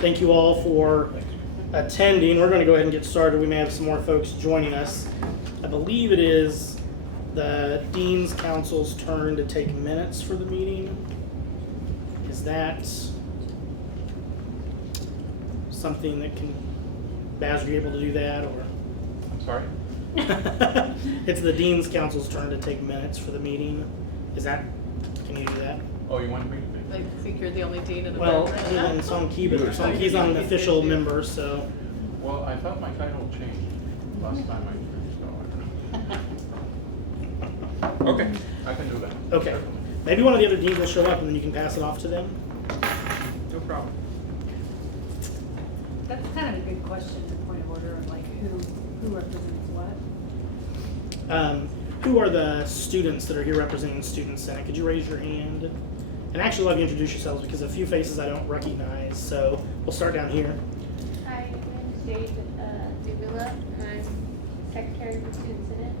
Thank you all for attending. We're going to go ahead and get started. We may have some more folks joining us. I believe it is the Dean's Council's turn to take minutes for the meeting. Is that something that can, Baz, are you able to do that? Or I'm sorry? It's the Dean's Council's turn to take minutes for the meeting. Can you do that? Oh, you want me to? I think you're the only dean in the Well, room. he and Song Key, but Song Key's not an official member, so. Well, I thought my title changed last time I so. Okay, I can do that. Okay. Maybe one of the other deans will show up and then you can pass it off to them. No problem. That's kind of a good question, the point of order of like who represents what? Who are the students that are here representing the Student Senate? Could you raise your hand? And actually, let you introduce yourselves because a few faces I don't recognize. So we'll start down here. Hi, my name is Jade Davila, and I'm Secretary of the Student Senate.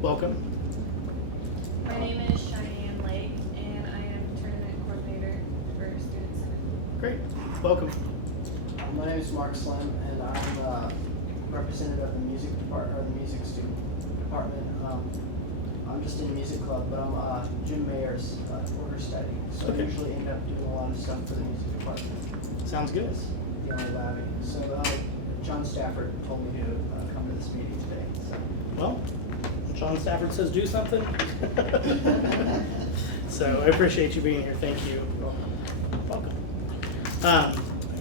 Welcome. My name is Cheyenne Lake, and I am Tournament Coordinator for Student Senate. Great. Welcome. My name is Mark Slim, and I'm representative of the music department, or the music student department. I'm just in the music club, but I'm Jim Mayer's order study, so Okay. I usually end up doing a lot of stuff for the music department. Sounds good. That's the only lobby. So John Stafford told me to come to this meeting today. So. Well, John Stafford says do something. So I appreciate you being here. Thank you. Welcome.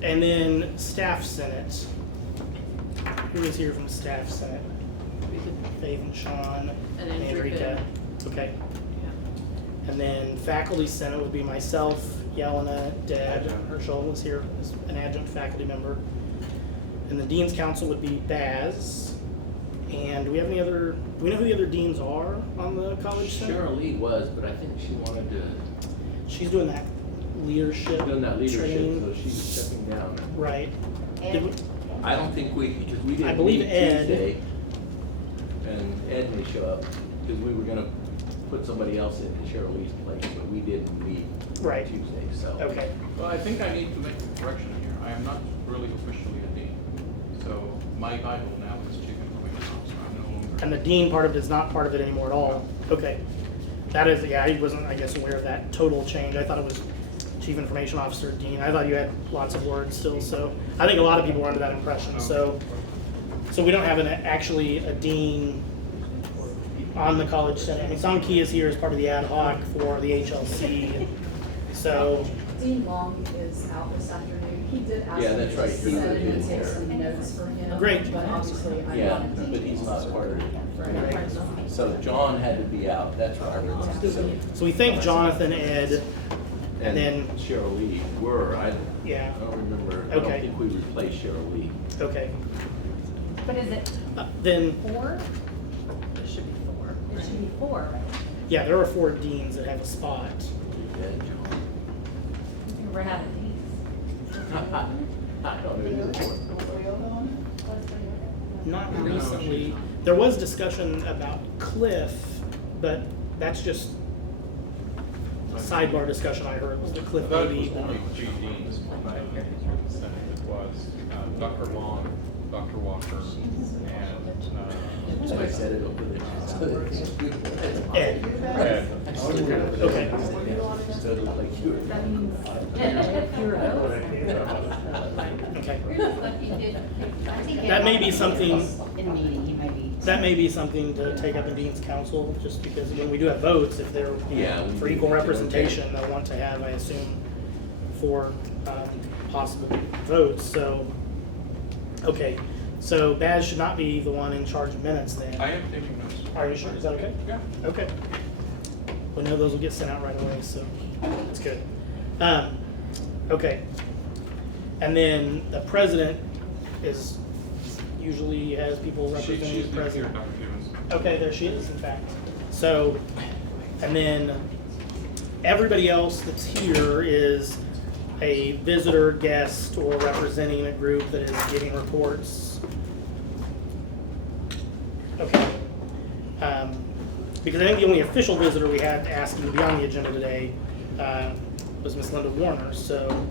And then Staff Senate. Who is here from Staff Senate? Faith and Sean And Andrika. Okay. Yeah. And then Faculty Senate would be myself, Yelena, Deb, Herschel is here as an adjunct faculty member. And the Dean's Council would be Baz. And do we have any other, do we know who the other deans are on the College Senate? Cheryl Lee was, but I think she wanted to, She's doing that leadership done that leadership, training. so she's stepping down. Right. Did we- I don't think because we I didn't believe meet Ed. Tuesday, and Ed may show up, because we were gonna put somebody else in Cheryl Lee's place, but we didn't meet Right. Tuesday, so. Okay. Well, I think I need to make a correction here. I am not really officially a dean. So my title now is Chief Information Officer. I'm no longer. And the dean part of it is not part of it anymore at all. Okay. That is, yeah, I wasn't, I guess, aware of that total change. I thought it was Chief Information Officer, Dean. I thought you had lots of words still, so I think a lot of people were under that impression. So we don't have actually a dean on the College Senate. I mean, Song Key is here as part of the ad hoc for the HLC. So, Dean Long is out this afternoon. He did ask Yeah, me that's to right. sit He in would and be take there. some notes for him. Great. But obviously I Yeah, wanted to. but he's not part of it. Right. So John had to be out, that's right. so we thank Jonathan, Ed, and then, Cheryl Lee were, I yeah, don't remember, I Okay. don't think we replaced Cheryl Lee. okay. But is it Then, 4? It should be 4. It should be 4, right? yeah, there are 4 deans that have a spot. Yeah, John. We're having I don't know who's important. Not recently. There was discussion about Cliff, but that's just a sidebar discussion I heard, was the Cliff I thought it maybe. was only 3 deans by the Senate. It was Dr. Long, Dr. Walker, and So I said it over there. Ed. Ed. Okay. So it looked like you were. Okay. That may be something, In meeting, he may be. that may be something to take up in Dean's Council, just because when we do have votes, if they're Yeah, we for do. equal representation, they'll want to have, I assume, 4 possible votes, so, okay. So Baz should not be the one in charge of minutes then. I am taking notes. Are you sure? Is that okay? Yeah. Okay. We know those will get sent out right away, so that's good. Okay. And then the president is usually has people representing She's the not here, president. Dr. Stevens. Okay, there she is, in fact. So, and then everybody else that's here is a visitor, guest, or representing a group that is getting reports. Okay. Because I think the only official visitor we had asking to be on the agenda today was Miss Linda Warner. So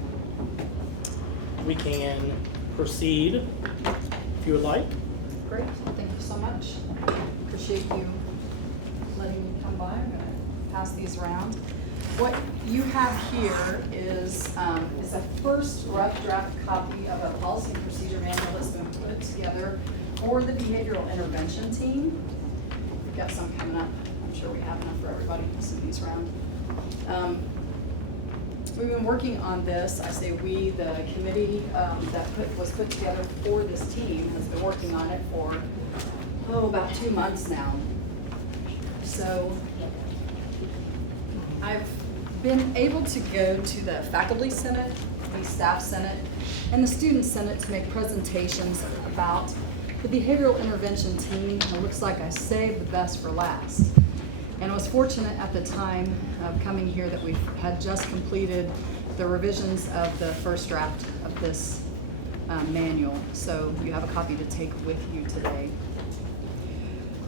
we can proceed if you would like. Great, thank you so much. Appreciate you letting me come by. I'm gonna pass these around. What you have here is a first rough draft copy of a policy and procedure manual that's been put together for the behavioral intervention team. We've got some coming up. I'm sure we have enough for everybody to send these around. We've been working on this. I say we, the committee was put together for this team has been working on it for, about 2 months now. So I've been able to go to the faculty senate, the staff senate, and the student senate to make presentations about the behavioral intervention team. And it looks like I saved the best for last. And I was fortunate at the time of coming here that we had just completed the revisions of the first draft of this manual. So you have a copy to take with you today.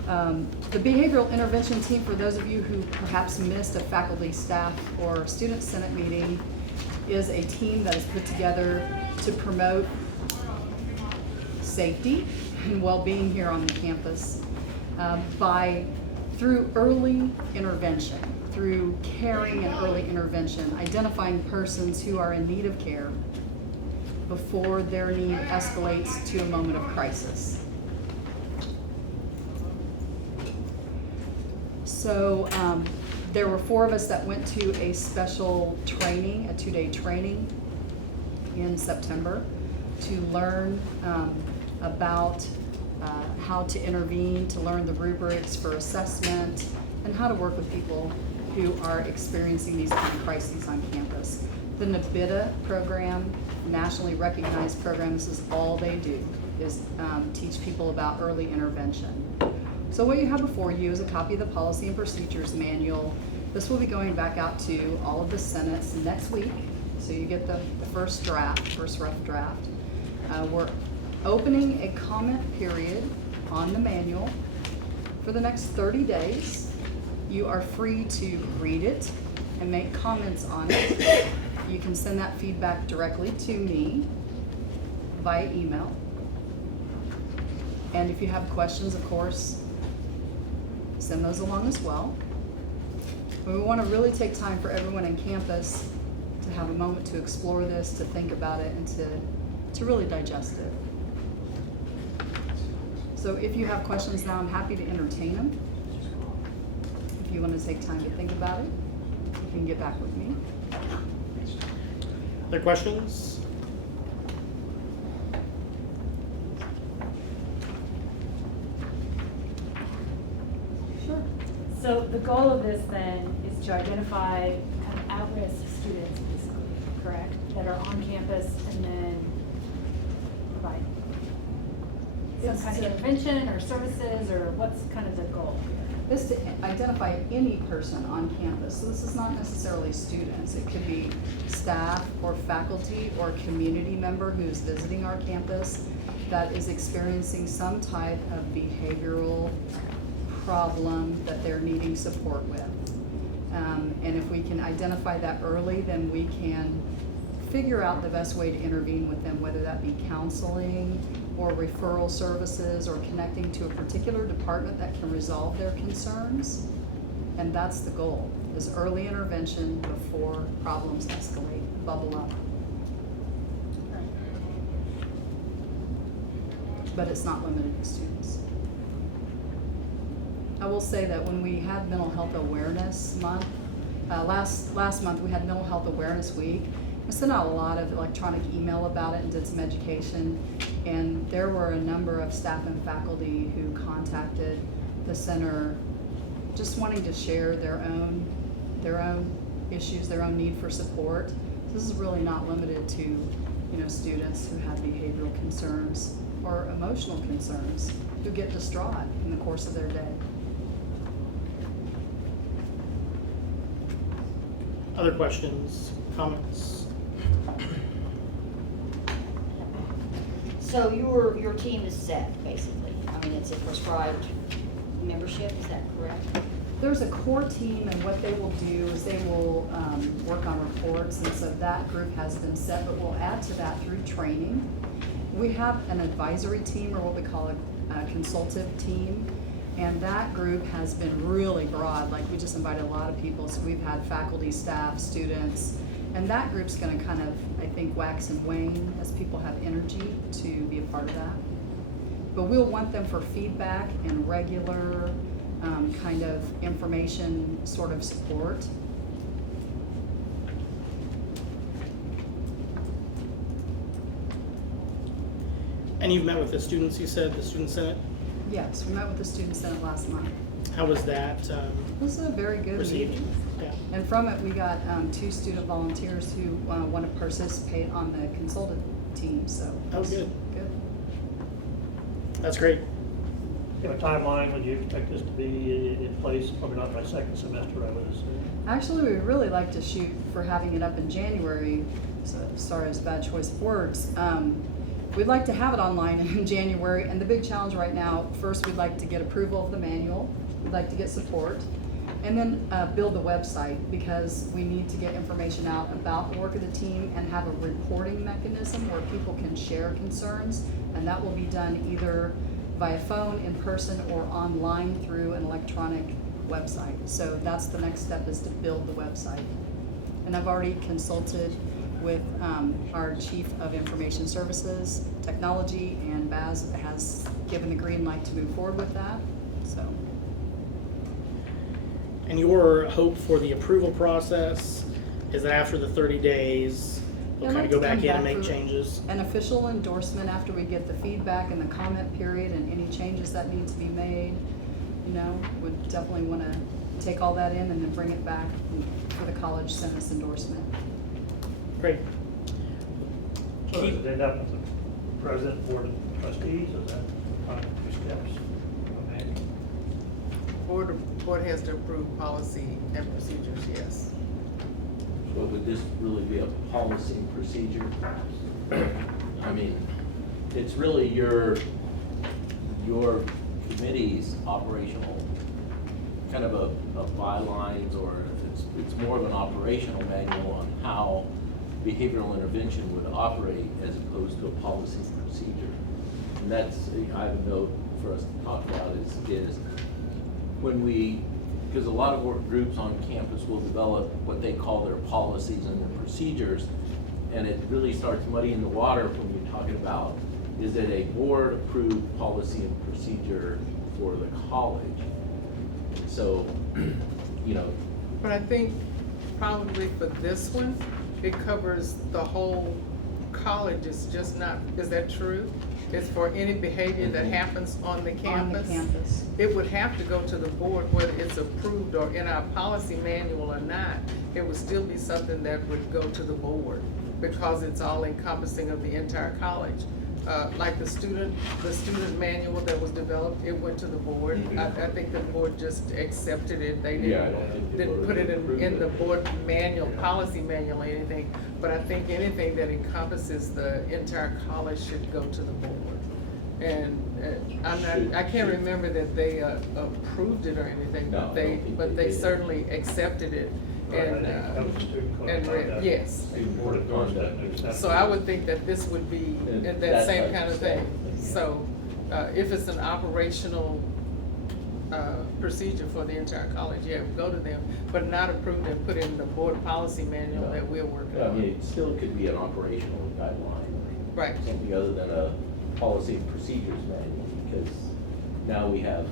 The behavioral intervention team, for those of you who perhaps missed a faculty, staff, or student senate meeting, is a team that is put together to promote safety and well-being here on the campus through early intervention, through caring and early intervention, identifying persons who are in need of care before their need escalates to a moment of crisis. So there were 4 of us that went to a special training, a 2-day training in September to learn about how to intervene, to learn the rubrics for assessment, and how to work with people who are experiencing these kind of crises on campus. The NABITA program, nationally recognized program, this is all they do, is teach people about early intervention. So what you have before you is a copy of the policy and procedures manual. This will be going back out to all of the senates next week, so you get the first draft, first rough draft. We're opening a comment period on the manual for the next 30 days. You are free to read it and make comments on it. You can send that feedback directly to me via email. And if you have questions, of course, send those along as well. We want to really take time for everyone on campus to have a moment to explore this, to think about it, and to really digest it. So if you have questions now, I'm happy to entertain them. If you want to take time to think about it, you can get back with me. Other questions? Sure. So the goal of this then is to identify kind of at-risk students, basically, correct? That are on campus and then provide some kind of intervention or services, or what's kind of the goal here? Is to identify any person on campus. So this is not necessarily students. It could be staff or faculty or community member who's visiting our campus that is experiencing some type of behavioral problem that they're needing support with. And if we can identify that early, then we can figure out the best way to intervene with them, whether that be counseling or referral services or connecting to a particular department that can resolve their concerns. And that's the goal, is early intervention before problems escalate, bubble up. But it's not limited to students. I will say that when we had Mental Health Awareness Month, last month we had Mental Health Awareness Week. I sent out a lot of electronic email about it and did some education, and there were a number of staff and faculty who contacted the center just wanting to share their own issues, their own need for support. This is really not limited to, students who have behavioral concerns or emotional concerns who get distraught in the course of their day. Other questions, comments? So your team is set, basically. I mean, it's a prescribed membership, is that correct? There's a core team, and what they will do is they will work on reports, and so that group has been set, but we'll add to that through training. We have an advisory team, or what we call a consultative team, and that group has been really broad. Like, we just invited a lot of people, so we've had faculty, staff, students, and that group's gonna kind of, I think, wax and wane as people have energy to be a part of that. But we'll want them for feedback and regular kind of information sort of support. And you've met with the students, you said, the student senate? Yes, we met with the Student Senate last month. How was that It was a very good received? meeting. Yeah. And from it, we got 2 student volunteers who want to participate on the consultant team, so. Oh, good. Good. That's great. Have a timeline, would you expect this to be in place? Probably not by second semester, I would assume. Actually, we would really like to shoot for having it up in January, so sorry, it's a bad choice of words. We'd like to have it online in January, and the big challenge right now, first we'd like to get approval of the manual, we'd like to get support, and then build the website, because we need to get information out about the work of the team and have a reporting mechanism where people can share concerns, and that will be done either via phone, in person, or online through an electronic website. So that's the next step, is to build the website. And I've already consulted with our Chief of Information Services, Technology, and Baz has given the green light to move forward with that, so. And your hope for the approval process is that after the 30 days, we'll Yeah, kind of I'd go like to back come in and back make for changes? An official endorsement after we get the feedback and the comment period and any changes that need to be made. You know, would definitely want to take all that in and then bring it back for the college send us endorsement. Great. So does it end up with the president, board of trustees, is that kind of 2 steps? Okay. Board has to approve policy and procedures, yes. So would this really be a policy and procedure? I mean, it's really your committee's operational, kind of a bylines, or it's more of an operational manual on how behavioral intervention would operate as opposed to a policy and procedure. And that's, I have a note for us to talk about is when we, because a lot of work groups on campus will develop what they call their policies and their procedures, and it really starts muddying the water when you're talking about, is it a board-approved policy and procedure for the college? So, you know. But I think probably for this one, it covers the whole college, it's just not, is that true? It's for any behavior that happens on the campus? On the campus. It would have to go to the board, whether it's approved or in our policy manual or not. It would still be something that would go to the board, because it's all encompassing of the entire college. Like the student manual that was developed, it went to the board. I think the board just accepted it. They didn't put it in the board manual, policy manual or anything. But I think anything that encompasses the entire college should go to the board. And I can't remember that they approved it or anything, No, I don't think but they they did. certainly accepted it. And, That was the student code of and conduct. yes. The board endorsed that and accepted So I would think that this would be And that that same type kind of of thing. stuff, yeah. So, if it's an operational, procedure for the entire college, yeah, go to them, but not approved and put in the board policy manual No. that we're working I mean, on. it still could be an operational guideline, Right. or something other than a policy and procedures manual, because now we have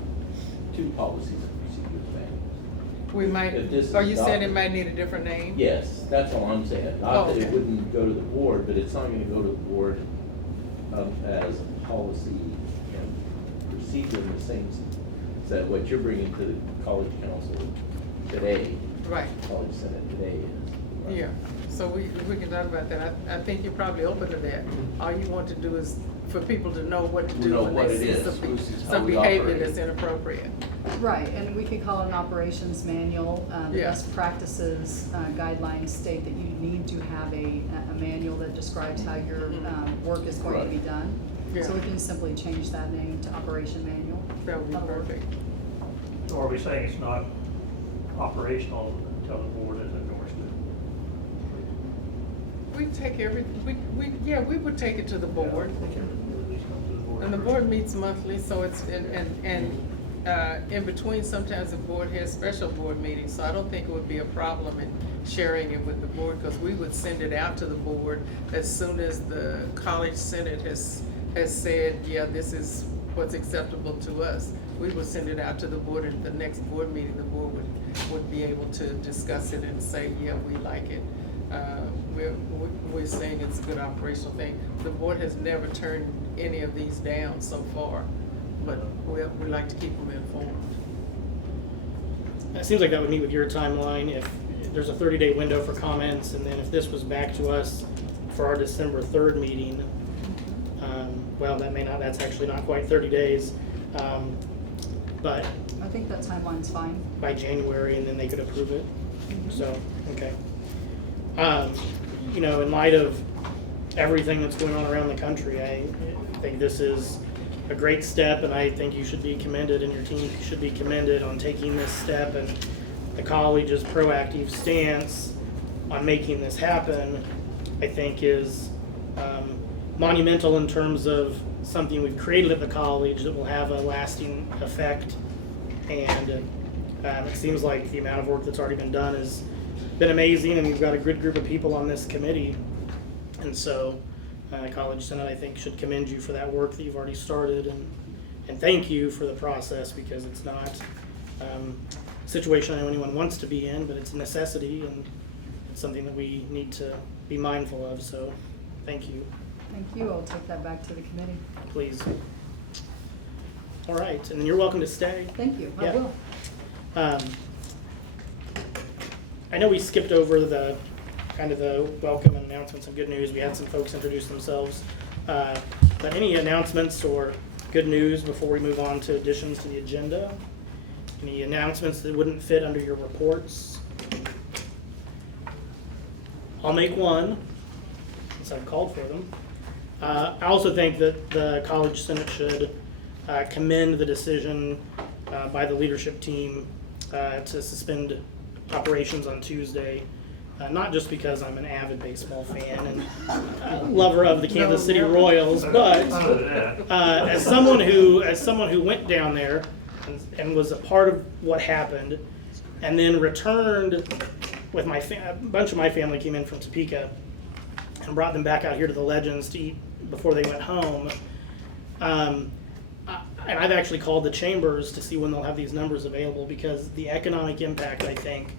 2 policies and procedures manuals. We might, If this is are you saying it adopted- might need a different name? Yes, that's all I'm saying. Oh, Not that it okay. wouldn't go to the board, but it's not gonna go to the board as a policy and procedure in the same sense that what you're bringing to the college council today, Right, college senate today is. yeah. So we can talk about that. I think you're probably open to that. All you want to do is for people to know what to To do know when what they it see is, some this is how some we behavior operate. that's inappropriate. Right, and we could call it an operations manual. The Yeah. best practices guidelines state that you need to have a manual that describes how your work is going to be done. Yeah. So we can simply change that name to operation manual. That would be That'll work. perfect. So are we saying it's not operational until the board has endorsed it. We take we would take it to the board. Yeah, we can at least come to the board And the first. board meets monthly, so it's, in between, sometimes the board has special board meetings, so I don't think it would be a problem in sharing it with the board, because we would send it out to the board as soon as the college senate has said, yeah, this is what's acceptable to us. We would send it out to the board, and at the next board meeting, the board would be able to discuss it and say, yeah, we like it. We're saying it's a good operational thing. The board has never turned any of these down so far, but we like to keep them informed. It seems like that would meet with your timeline if there's a 30-day window for comments, and then if this was back to us for our December 3rd meeting, well, that's actually not quite 30 days, but I think that timeline's fine. by January, and then they could approve it. So, okay. In light of everything that's going on around the country, I think this is a great step, and I think you should be commended, and your team should be commended on taking this step, and the college's proactive stance on making this happen, I think is monumental in terms of something we've created at the college that will have a lasting effect. And it seems like the amount of work that's already been done has been amazing, and we've got a good group of people on this committee. And so College Senate, I think, should commend you for that work that you've already started, and thank you for the process, because it's not a situation I know anyone wants to be in, but it's a necessity, and it's something that we need to be mindful of. So thank you. Thank you. I'll take that back to the committee. Please. All right, and then you're welcome to stay. Thank you. I Yeah. will. I know we skipped over the welcome and announcements and good news. We had some folks introduce themselves. But any announcements or good news before we move on to additions to the agenda? Any announcements that wouldn't fit under your reports? I'll make one, since I've called for them. I also think that the College Senate should commend the decision by the leadership team to suspend operations on Tuesday. Not just because I'm an avid baseball fan and lover of the Kansas City Royals, but as someone who went down there and was a part of what happened, and then returned with a bunch of my family came in from Topeka and brought them back out here to the Legends to eat before they went home. And I've actually called the chambers to see when they'll have these numbers available, because the economic impact, I think,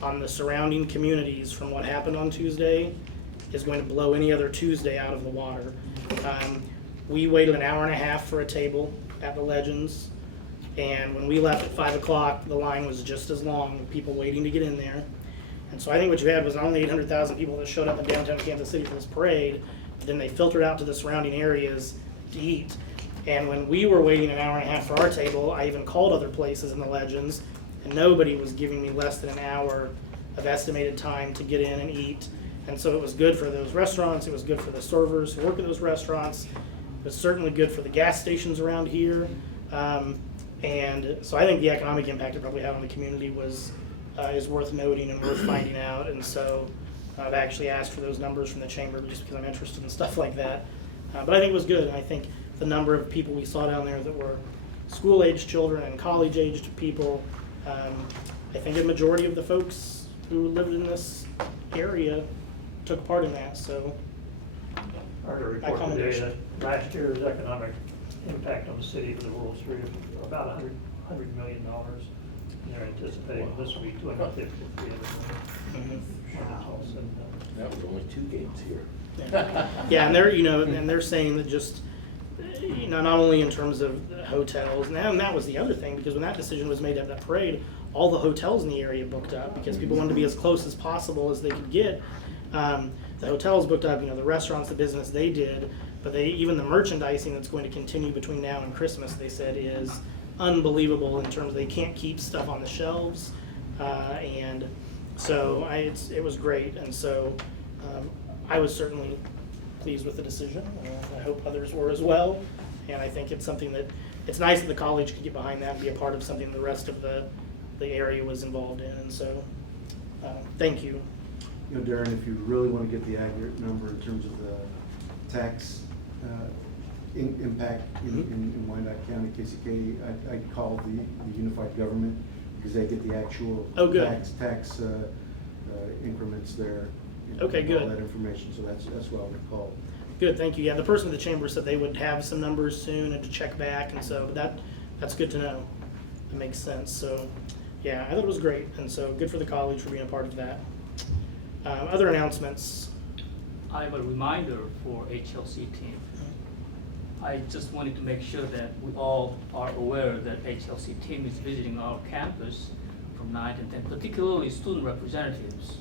on the surrounding communities from what happened on Tuesday is going to blow any other Tuesday out of the water. We waited an hour and a half for a table at the Legends, and when we left at 5 o'clock, the line was just as long, with people waiting to get in there. And so I think what you had was not only 800,000 people that showed up in downtown Kansas City for this parade, but then they filtered out to the surrounding areas to eat. And when we were waiting an hour and a half for our table, I even called other places in the Legends, and nobody was giving me less than an hour of estimated time to get in and eat. And so it was good for those restaurants, it was good for the servers who work at those restaurants, it was certainly good for the gas stations around here. And so I think the economic impact it probably had on the community is worth noting and worth finding out. And so I've actually asked for those numbers from the chamber just because I'm interested in stuff like that. But I think it was good, and I think the number of people we saw down there that were school-aged children and college-aged people, I think a majority of the folks who lived in this area took part in that. So I heard a report today that last year's economic impact on the city for the rural street was about $100 million. And they're anticipating this week $250 million. That was only 2 games here. Yeah, and they're saying that just not only in terms of hotels, and that was the other thing, because when that decision was made at that parade, all the hotels in the area booked up because people wanted to be as close as possible as they could get. The hotels booked up, the restaurants, the business they did, but even the merchandising that's going to continue between now and Christmas, they said, is unbelievable in terms of they can't keep stuff on the shelves, and so it was great, and so I was certainly pleased with the decision. I hope others were as well, and I think it's something that it's nice that the college could get behind that and be a part of something the rest of the the area was involved in, and so, thank you. You know, Darren, if you really want to get the accurate number in terms of the tax impact in Wyandotte County, KCK, I'd call the unified government, because they get the actual Oh, good. tax increments there. Okay, All good. that information, so that's what I would call. Good, thank you. Yeah, the person at the chamber said they would have some numbers soon and to check back, and so that's good to know. That makes sense. So, yeah, I thought it was great, and so good for the college for being a part of that. Other announcements? I have a reminder for HLC team. I just wanted to make sure that we all are aware that HLC team is visiting our campus from 9 to 10, particularly student representatives.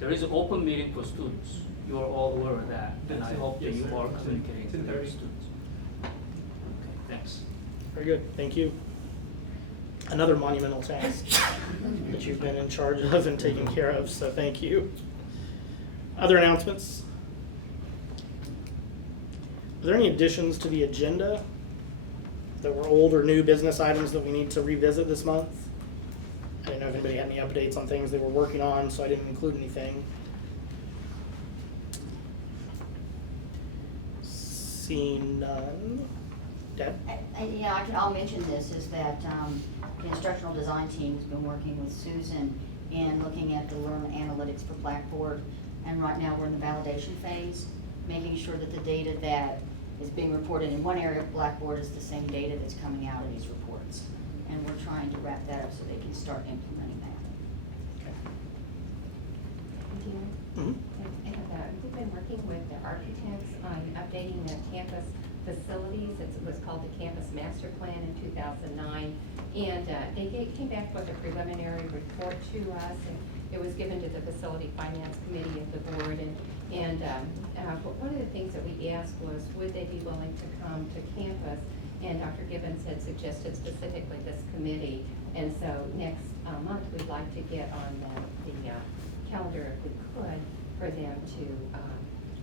There is an open meeting for students. You are all aware of that, and I hope that you are communicating with their students. Okay, thanks. Very good, thank you. Another monumental task that you've been in charge of and taking care of, so thank you. Other announcements? Are there any additions to the agenda that were old or new business items that we need to revisit this month? I didn't know if anybody had any updates on things they were working on, so I didn't include anything. Seeing none. Deb? I'll mention this, is that the instructional design team's been working with Susan in looking at the Learn Analytics for Blackboard. And right now we're in the validation phase, making sure that the data that is being reported in one area of Blackboard is the same data that's coming out of these reports. And we're trying to wrap that up so they can start implementing that. Mhm. We've been working with the architects on updating the campus facilities. It was called the Campus Master Plan in 2009. And they came back with a preliminary report to us, and it was given to the Facility Finance Committee of the board. But one of the things that we asked was, would they be willing to come to campus? And Dr. Gibbons had suggested specifically this committee. And so next month, we'd like to get on the calendar, if we could, for them to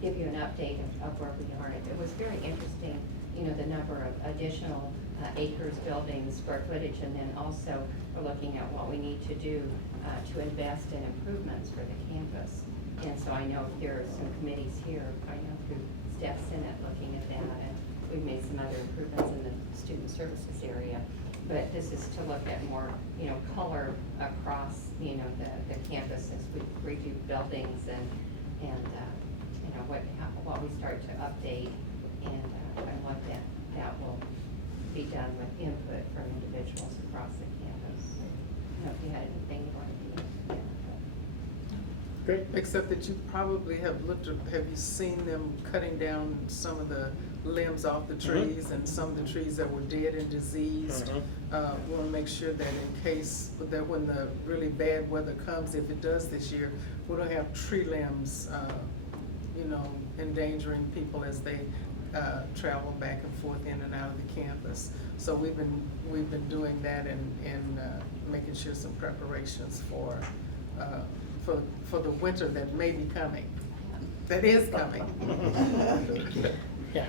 give you an update of where we are. It was very interesting, the number of additional acres, buildings, square footage, and then also we're looking at what we need to do to invest in improvements for the campus. And so I know there are some committees here, I know through Staff Senate looking at that, and we've made some other improvements in the student services area. But this is to look at more, color across, the campus as we redo buildings and what we start to update and what that will be done with input from individuals across the campus. I don't know if you had anything you wanted to do. Great. Except that you probably have have you seen them cutting down some of the limbs off the trees and some of the trees that were dead and diseased? We want to make sure that in case that when the really bad weather comes, if it does this year, we don't have tree limbs, endangering people as they travel back and forth in and out of the campus. So we've been doing that and making sure some preparations for the winter that may be coming. That is coming. Yeah,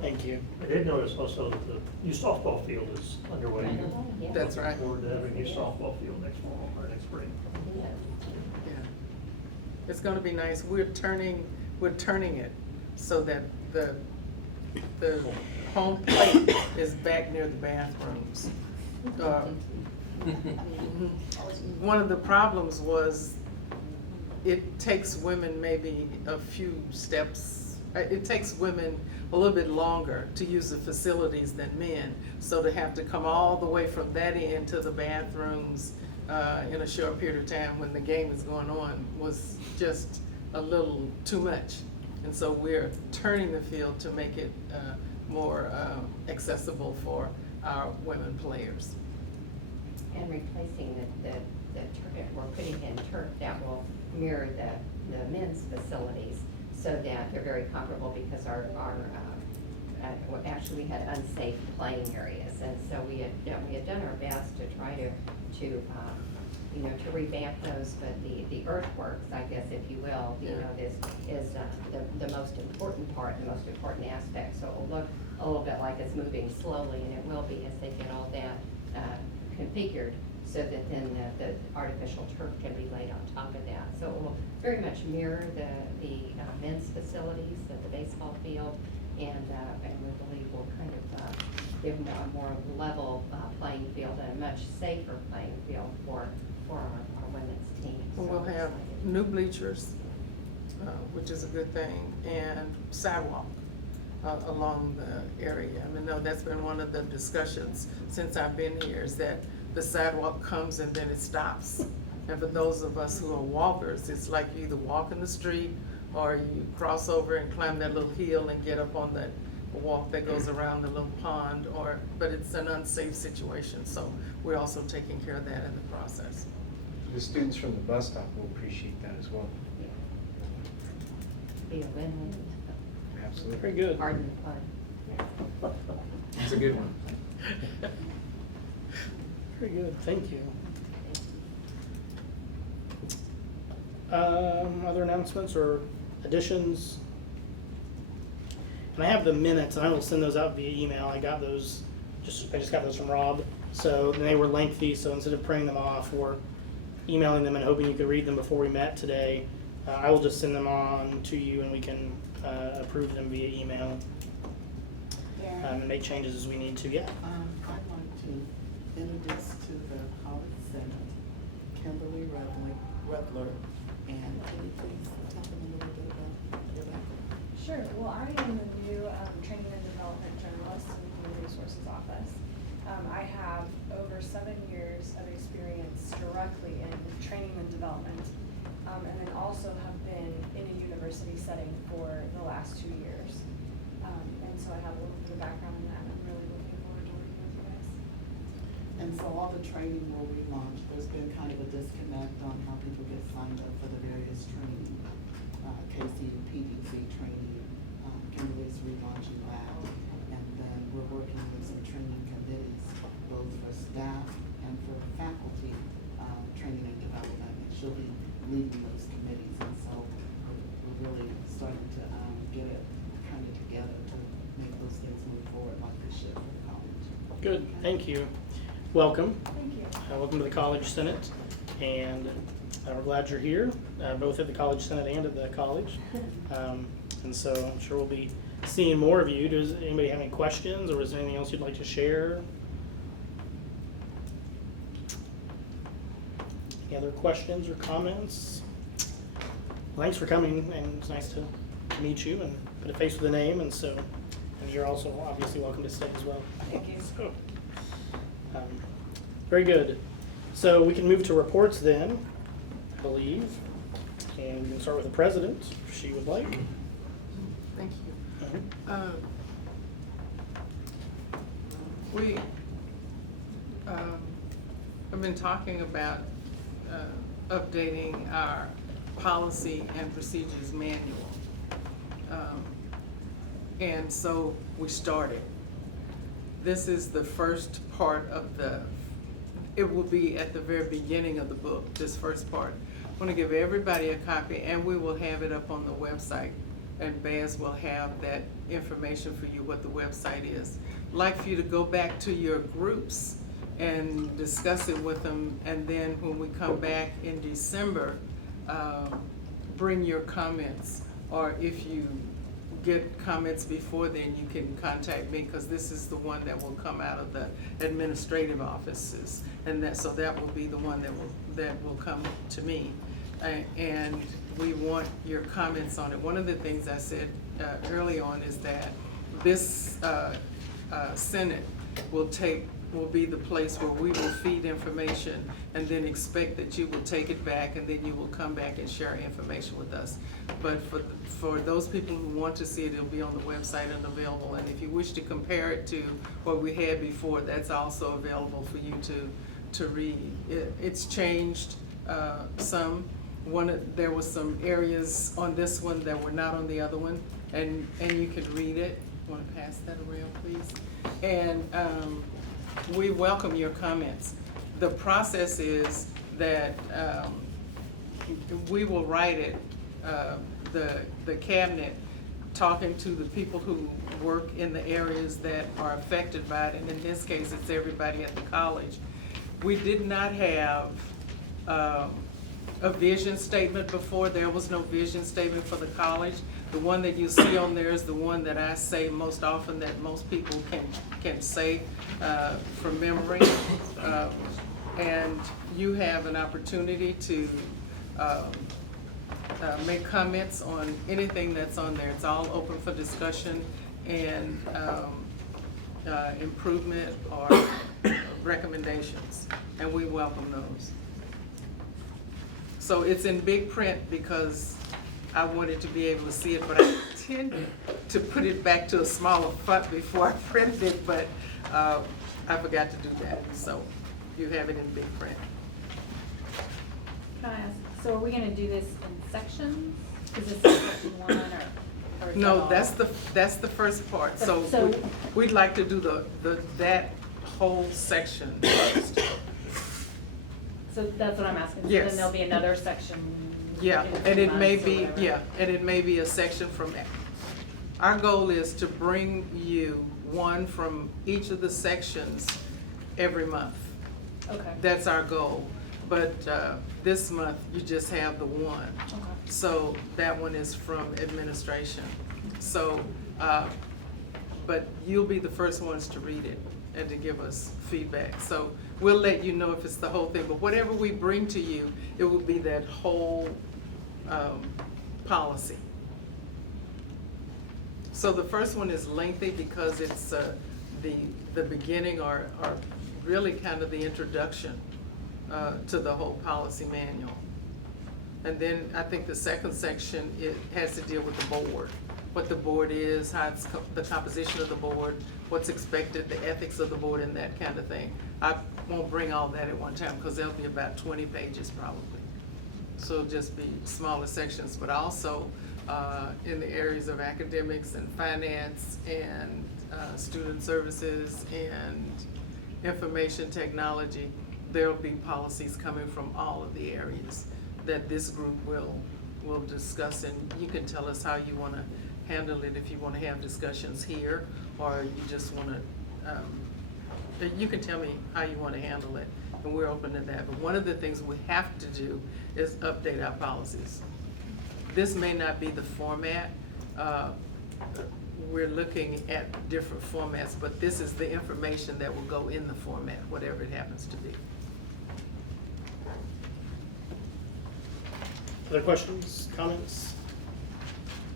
thank you. I did notice also that the new softball field is underway. That's right. We're to have a new softball field next fall or next spring. Yeah. It's gonna be nice. We're turning it so that the home plate is back near the bathrooms. One of the problems was it takes women maybe a few steps, it takes women a little bit longer to use the facilities than men. So to have to come all the way from that end to the bathrooms in a short period of time when the game is going on was just a little too much. And so we're turning the field to make it more accessible for our women players. And replacing the turf, we're putting in turf that will mirror the men's facilities so that they're very comparable, because actually we had unsafe playing areas, and so we had done our best to try to revamp those, but the earthworks, I guess, if you will, this is the most important part, the most important aspect. So it will look a little bit like it's moving slowly, and it will be as they get all that configured, so that then the artificial turf can be laid on top of that. So it will very much mirror the men's facilities at the baseball field, and we believe will kind of give them a more level playing field and a much safer playing field for our women's team. And So we'll we're have excited. new bleachers, which is a good thing, and sidewalk along the area. I mean, no, that's been one of the discussions since I've been here, is that the sidewalk comes and then it stops. And for those of us who are walkers, it's like you either walk in the street or you cross over and climb that little hill and get up on that walk that goes around the little pond, but it's an unsafe situation, so we're also taking care of that in the process. The students from the bus stop will appreciate that as well. Be a win-win. Absolutely. Very good. Pardon the pun. It's a good one. Very good, thank you. Other announcements or additions? And I have the minutes, and I will send those out via email. I got those, I just got those from Rob. So they were lengthy, so instead of printing them off or emailing them and hoping you could read them before we met today, I will just send them on to you and we can approve them via email and make changes as we need to. Yeah. I'd like to introduce to the College Senate, Kimberly Rudler, and can you please tell them a little bit about your background? Sure. Well, I am the new training and development journalist in the Human Resources Office. I have over 7 years of experience directly in training and development, and then also have been in a university setting for the last 2 years. And so I have a little bit of background in that, and I'm really looking forward to working with you guys. And so all the training will relaunch. There's been kind of a disconnect on how people get signed up for the various training. KC and PDC training, Kimberly's relaunching that. And then we're working with some training committees, both for staff and for faculty, training and development. And she'll be leading those committees. And so we're really starting to get it kind of together to make those things move forward like they should for the college. Good, thank you. Welcome. Thank you. Welcome to the College Senate, and we're glad you're here, both at the College Senate and at the college. And so I'm sure we'll be seeing more of you. Does anybody have any questions, or is there anything else you'd like to share? Any other questions or comments? Well, thanks for coming, and it's nice to meet you and put a face with a name. And so, and you're also obviously welcome to stay as well. Thank you. So, very good. So we can move to reports then, I believe. And we can start with the president, if she would like. Thank you. We have been talking about updating our policy and procedures manual. And so we started. This is the first part of it will be at the very beginning of the book, this first part. I want to give everybody a copy, and we will have it up on the website. And Baz will have that information for you, what the website is. I'd like for you to go back to your groups and discuss it with them, and then when we come back in December, bring your comments, or if you get comments before then, you can contact me, because this is the one that will come out of the administrative offices, and so that will be the one that will come to me, and we want your comments on it. One of the things I said early on is that this Senate will be the place where we will feed information and then expect that you will take it back, and then you will come back and share information with us. But for those people who want to see it, it'll be on the website and available. And if you wish to compare it to what we had before, that's also available for you to read. It's changed some. There was some areas on this one that were not on the other one, and you can read it. Want to pass that around, please? And we welcome your comments. The process is that we will write it, the cabinet, talking to the people who work in the areas that are affected by it, and in this case, it's everybody at the college. We did not have a vision statement before. There was no vision statement for the college. The one that you see on there is the one that I say most often, that most people can say from memory. And you have an opportunity to make comments on anything that's on there. It's all open for discussion and improvement or recommendations, and we welcome those. So it's in big print because I wanted to be able to see it, but I tended to put it back to a smaller font before I printed it, but I forgot to do that. So you have it in big print. Can I ask, so are we gonna do this in sections? Is this section 1 or is that No, all? that's the first part. So So- we'd like to do that whole section first. So that's what I'm asking. So Yes. then there'll be another section. Yeah, in a and few it may months or be, whatever. yeah, and it may be a section from, our goal is to bring you one from each of the sections every month. Okay. That's our goal. But this month, you just have the one. Okay. So that one is from administration. So, but you'll be the first ones to read it and to give us feedback. So we'll let you know if it's the whole thing, but whatever we bring to you, it will be that whole policy. So the first one is lengthy because it's the beginning or really kind of the introduction to the whole policy manual. And then I think the second section, it has to deal with the board, what the board is, how it's the composition of the board, what's expected, the ethics of the board, and that kind of thing. I won't bring all that at one time because there'll be about 20 pages probably. So it'll just be smaller sections, but also in the areas of academics and finance and student services and information technology, there'll be policies coming from all of the areas that this group will discuss, and you can tell us how you want to handle it, if you want to have discussions here, or you just want to, you can tell me how you want to handle it, and we're open to that. But one of the things we have to do is update our policies. This may not be the format. We're looking at different formats, but this is the information that will go in the format, whatever it happens to be. Other questions, comments?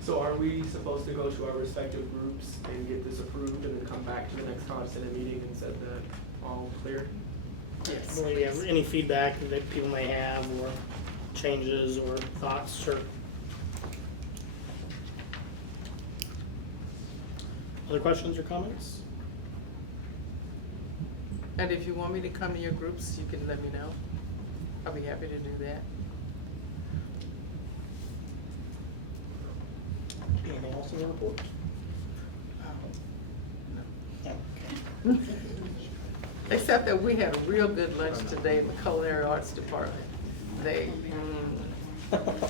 So are we supposed to go to our respective groups and get this approved and then come back to the next Senate meeting and set that all clear? Yes. Well, yeah, any feedback that people may have or changes or thoughts, sure. Other questions or comments? And if you want me to come to your groups, you can let me know. I'll be happy to do that. Anything else in the report? No. Except that we had a real good lunch today in the culinary arts department. They,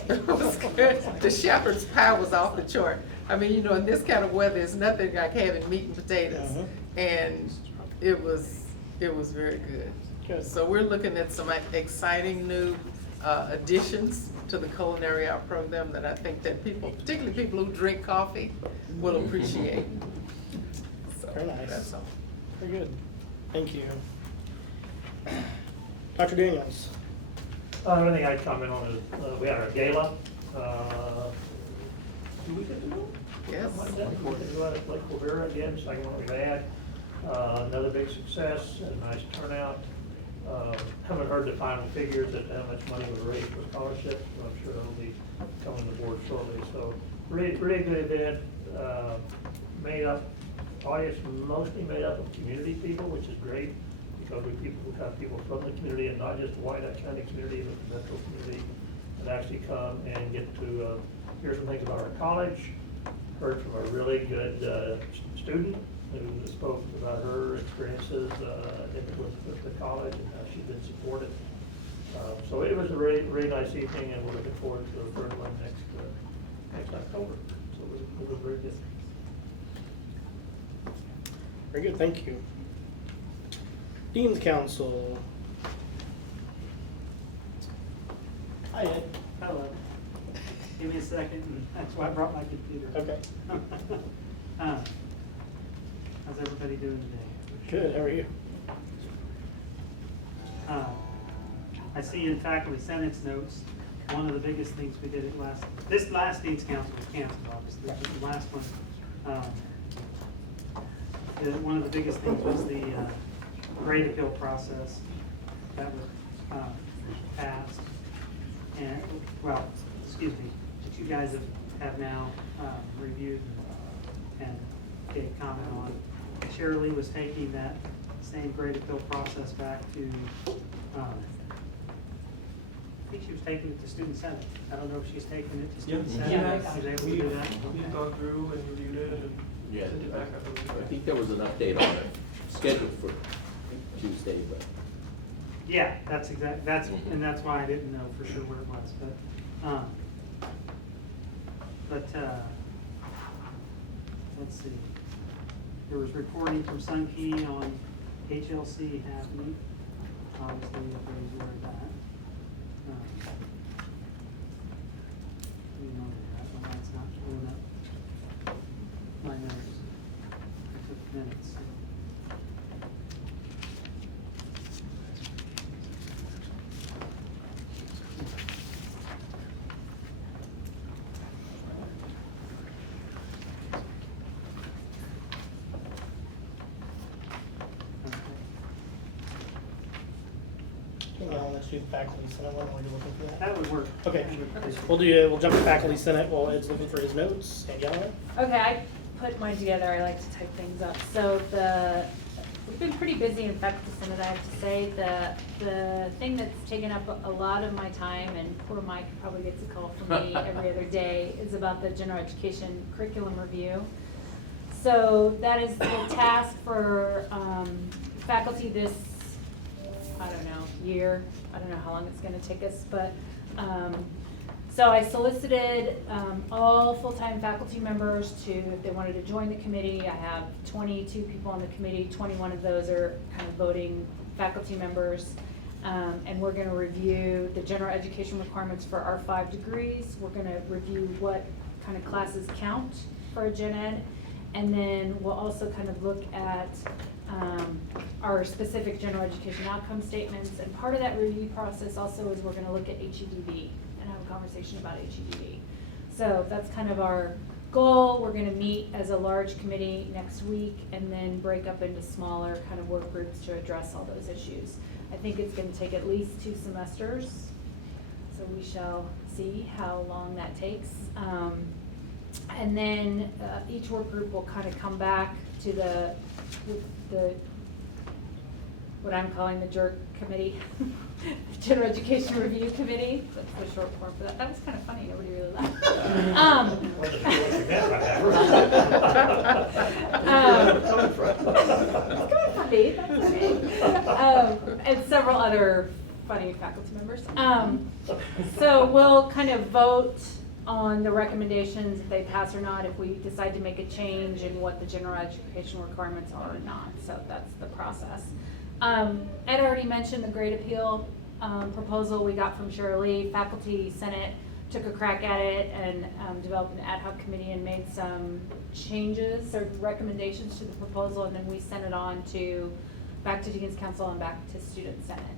it was good. The shepherd's pie was off the chart. I mean, you know, in this kind of weather, it's nothing like having meat and potatoes. And it was very good. Good. So we're looking at some exciting new additions to the culinary art program that I think that people, particularly people who drink coffee, will appreciate. So Very nice. that's all. Very good. Thank you. Dr. Daniels? The only thing I'd comment on is, we had our gala, 2 weekends ago? Yes. Something like that. We were at Lake Covera again, second one we've had. Another big success, a nice turnout. Haven't heard the final figures at how much money was raised for scholarships, but I'm sure it'll be coming to the board shortly. So really good event, made up, audience mostly made up of community people, which is great, because we have people from the community and not just the Wyandotte County community, but the metro community, that actually come and get to hear some things about our college. Heard from a really good student who spoke about her experiences with the college and how she's been supported. So it was a really nice evening, and we're looking forward to the third one next October. So it was very good. Very good, thank you. Dean's Council. Hi, Ed. Hello. Give me a second, and that's why I brought my computer. Okay. How's everybody doing today? Good, how are you? I see in faculty sentence notes, one of the biggest things we did at this last Dean's Council was canceled, obviously, but the last one, one of the biggest things was the grade appeal process that was passed. And, well, excuse me, that you guys have now reviewed and gave comment on. Shirley was taking that same grade appeal process back to, I think she was taking it to Student Senate. I don't know if she's taking it to Student Senate. Yeah. She's able to do that? We've gone through and reviewed it and Yeah, sent it back. I think there was an update on it, scheduled for Tuesday, but. Yeah, that's and that's why I didn't know for sure where it was, let's see. There was reporting from Sunkey on HLC happening. Obviously, everybody's aware of that. You know that, but that's not showing up my notes. I took minutes. Yeah, let's do the faculty senate one while you're looking for that. That would work. Okay, we'll jump to faculty senate while Ed's looking for his notes. Daniela? Okay, I put mine together. I like to type things up. So we've been pretty busy in faculty senate, I have to say. The thing that's taken up a lot of my time, and poor Mike probably gets a call from me every other day, is about the general education curriculum review. So that is the task for faculty this, I don't know, year. I don't know how long it's gonna take us, but, so I solicited all full-time faculty members if they wanted to join the committee. I have 22 people on the committee, 21 of those are kind of voting faculty members. And we're gonna review the general education requirements for our 5 degrees. We're gonna review what kind of classes count for a gen ed. And then we'll also kind of look at our specific general education outcome statements. And part of that review process also is we're gonna look at HEDB and have a conversation about HEDB. So that's kind of our goal. We're gonna meet as a large committee next week and then break up into smaller kind of work groups to address all those issues. I think it's gonna take at least 2 semesters. So we shall see how long that takes. And then each work group will kind of come back to the what I'm calling the JERC committee, General Education Review Committee. That's the short form for that. That was kind of funny. Nobody really laughed. It's kind of funny. That's okay. And several other funny faculty members. So we'll kind of vote on the recommendations, if they pass or not, if we decide to make a change in what the general education requirements are or not. So that's the process. Ed already mentioned the grade appeal proposal we got from Shirley. Faculty Senate took a crack at it and developed an ad hoc committee and made some changes or recommendations to the proposal, and then we sent it on back to Dean's Council and back to Student Senate.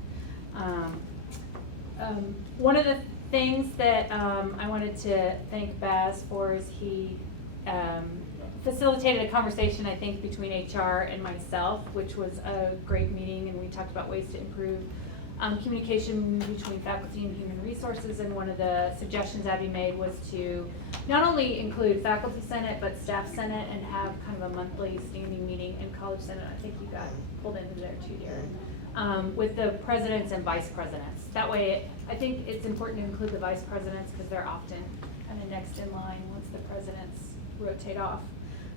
One of the things that I wanted to thank Baz for is he facilitated a conversation, I think, between HR and myself, which was a great meeting, and we talked about ways to improve communication between faculty and human resources. And one of the suggestions Abby made was to not only include faculty senate but staff senate and have kind of a monthly standing meeting in college senate. I think you got pulled into there too, Darren. With the presidents and vice presidents. That way, I think it's important to include the vice presidents because they're often kind of next in line once the presidents rotate off.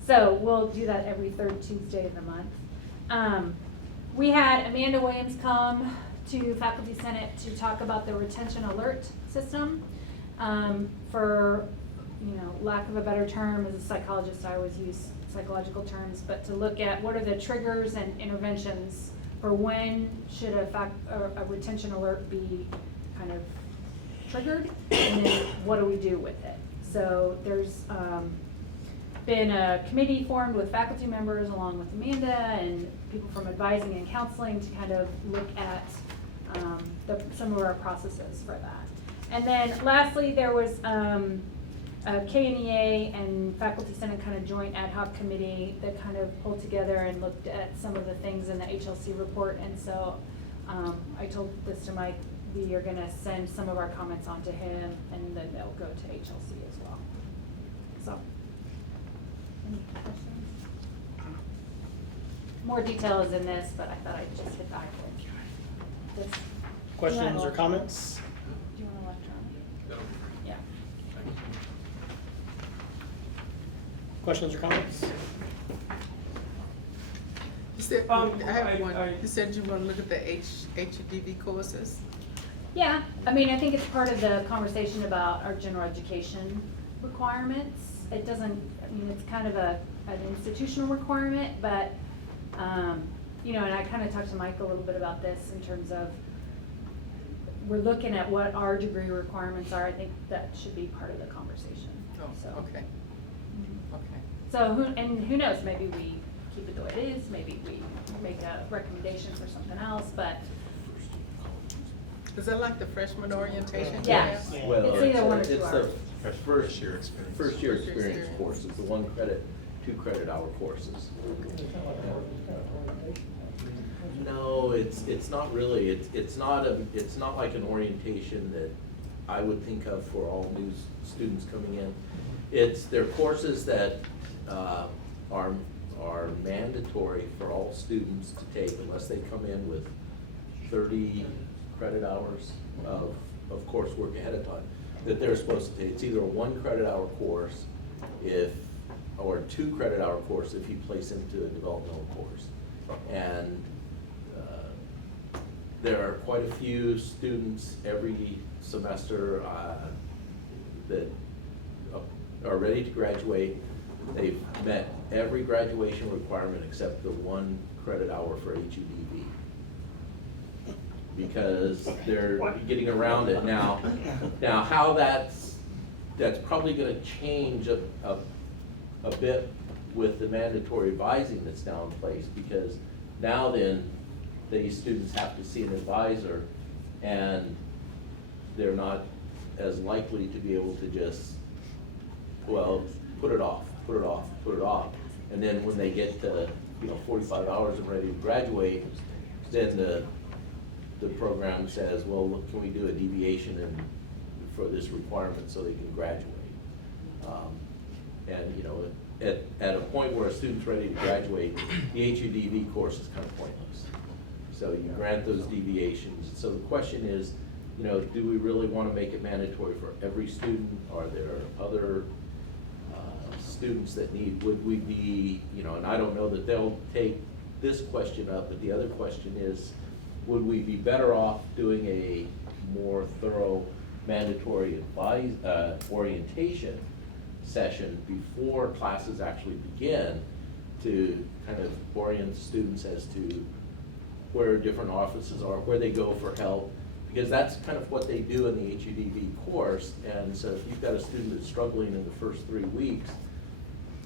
So we'll do that every 3rd Tuesday of the month. We had Amanda Williams come to Faculty Senate to talk about the retention alert system. For lack of a better term, as a psychologist, I always use psychological terms, but to look at what are the triggers and interventions for when should a retention alert be kind of triggered, and then what do we do with it? So there's been a committee formed with faculty members along with Amanda and people from advising and counseling to kind of look at some of our processes for that. And then lastly, there was a KNEA and Faculty Senate kind of joint ad hoc committee that kind of pulled together and looked at some of the things in the HLC report. And so I told this to Mike, we are gonna send some of our comments on to him, and then they'll go to HLC as well. So, any questions? More detail is in this, but I thought I'd just hit back with this. Questions or comments? Do you want electronic? Yeah. Questions or comments? You said, I have one, you said you wanna look at the HEDV courses? Yeah, I mean, I think it's part of the conversation about our general education requirements. It doesn't, I mean, it's kind of an institutional requirement, but, you know, and I kind of talked to Mike a little bit about this in terms of, we're looking at what our degree requirements are. I think that should be part of the conversation. Oh, So. okay, okay. So who knows, maybe we keep it the way it is, maybe we make a recommendation for something else, but. Is that like the freshman orientation? Yeah. class? Well, It's either one or two it's hours. the first year experience courses, the 1 credit, 2 credit hour courses. No, it's not really, it's not like an orientation that I would think of for all new students coming in. They're courses that are mandatory for all students to take unless they come in with 30 credit hours of coursework ahead of time that they're supposed to take. It's either a 1 credit hour course or a 2 credit hour course if you place into a developmental course. And there are quite a few students every semester that are ready to graduate. They've met every graduation requirement except the 1 credit hour for HEDV. Because they're getting around it now. Now, how that's probably gonna change a bit with the mandatory advising that's now in place, because now then, these students have to see an advisor, and they're not as likely to be able to just, well, put it off. And then when they get to, 45 hours and ready to graduate, then the program says, well, look, can we do a deviation for this requirement so they can graduate? And at a point where a student's ready to graduate, the HEDV course is kind of pointless. So you grant those deviations. So the question is, do we really want to make it mandatory for every student? Are there other students that would we be, and I don't know that they'll take this question up, but the other question is, would we be better off doing a more thorough mandatory orientation session before classes actually begin to kind of orient students as to where different offices are, where they go for help, because that's kind of what they do in the HEDV course. And so if you've got a student that's struggling in the first 3 weeks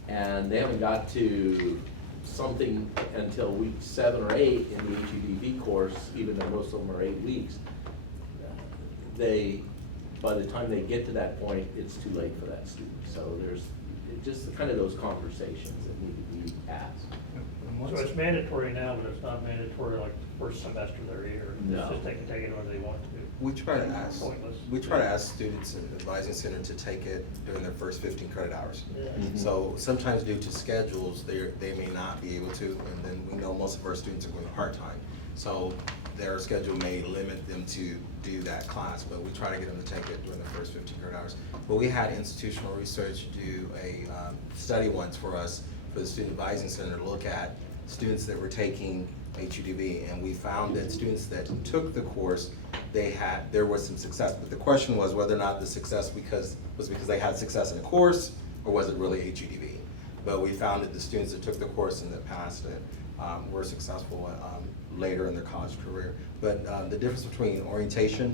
and they haven't got to something until week 7 or 8 in the HEDV course, even though most of them are 8 weeks, by the time they get to that point, it's too late for that student. So there's just kind of those conversations that need to be asked. So it's mandatory now, but it's not mandatory like the first semester they're here. No. It's just they can take it whether they want to. We try to ask, Pointless. we try to ask students in the advising center to take it during their first 15 credit hours. Yeah. Mhm. So sometimes due to schedules, they may not be able to, and then we know most of our students are going part-time. So their schedule may limit them to do that class, but we try to get them to take it during the first 15 credit hours. But we had institutional research do a study once for us, for the student advising center, to look at students that were taking HEDV, and we found that students that took the course, there was some success. But the question was whether or not the success was because they had success in the course, or was it really HEDV? But we found that the students that took the course and that passed it were successful later in their college career. But the difference between orientation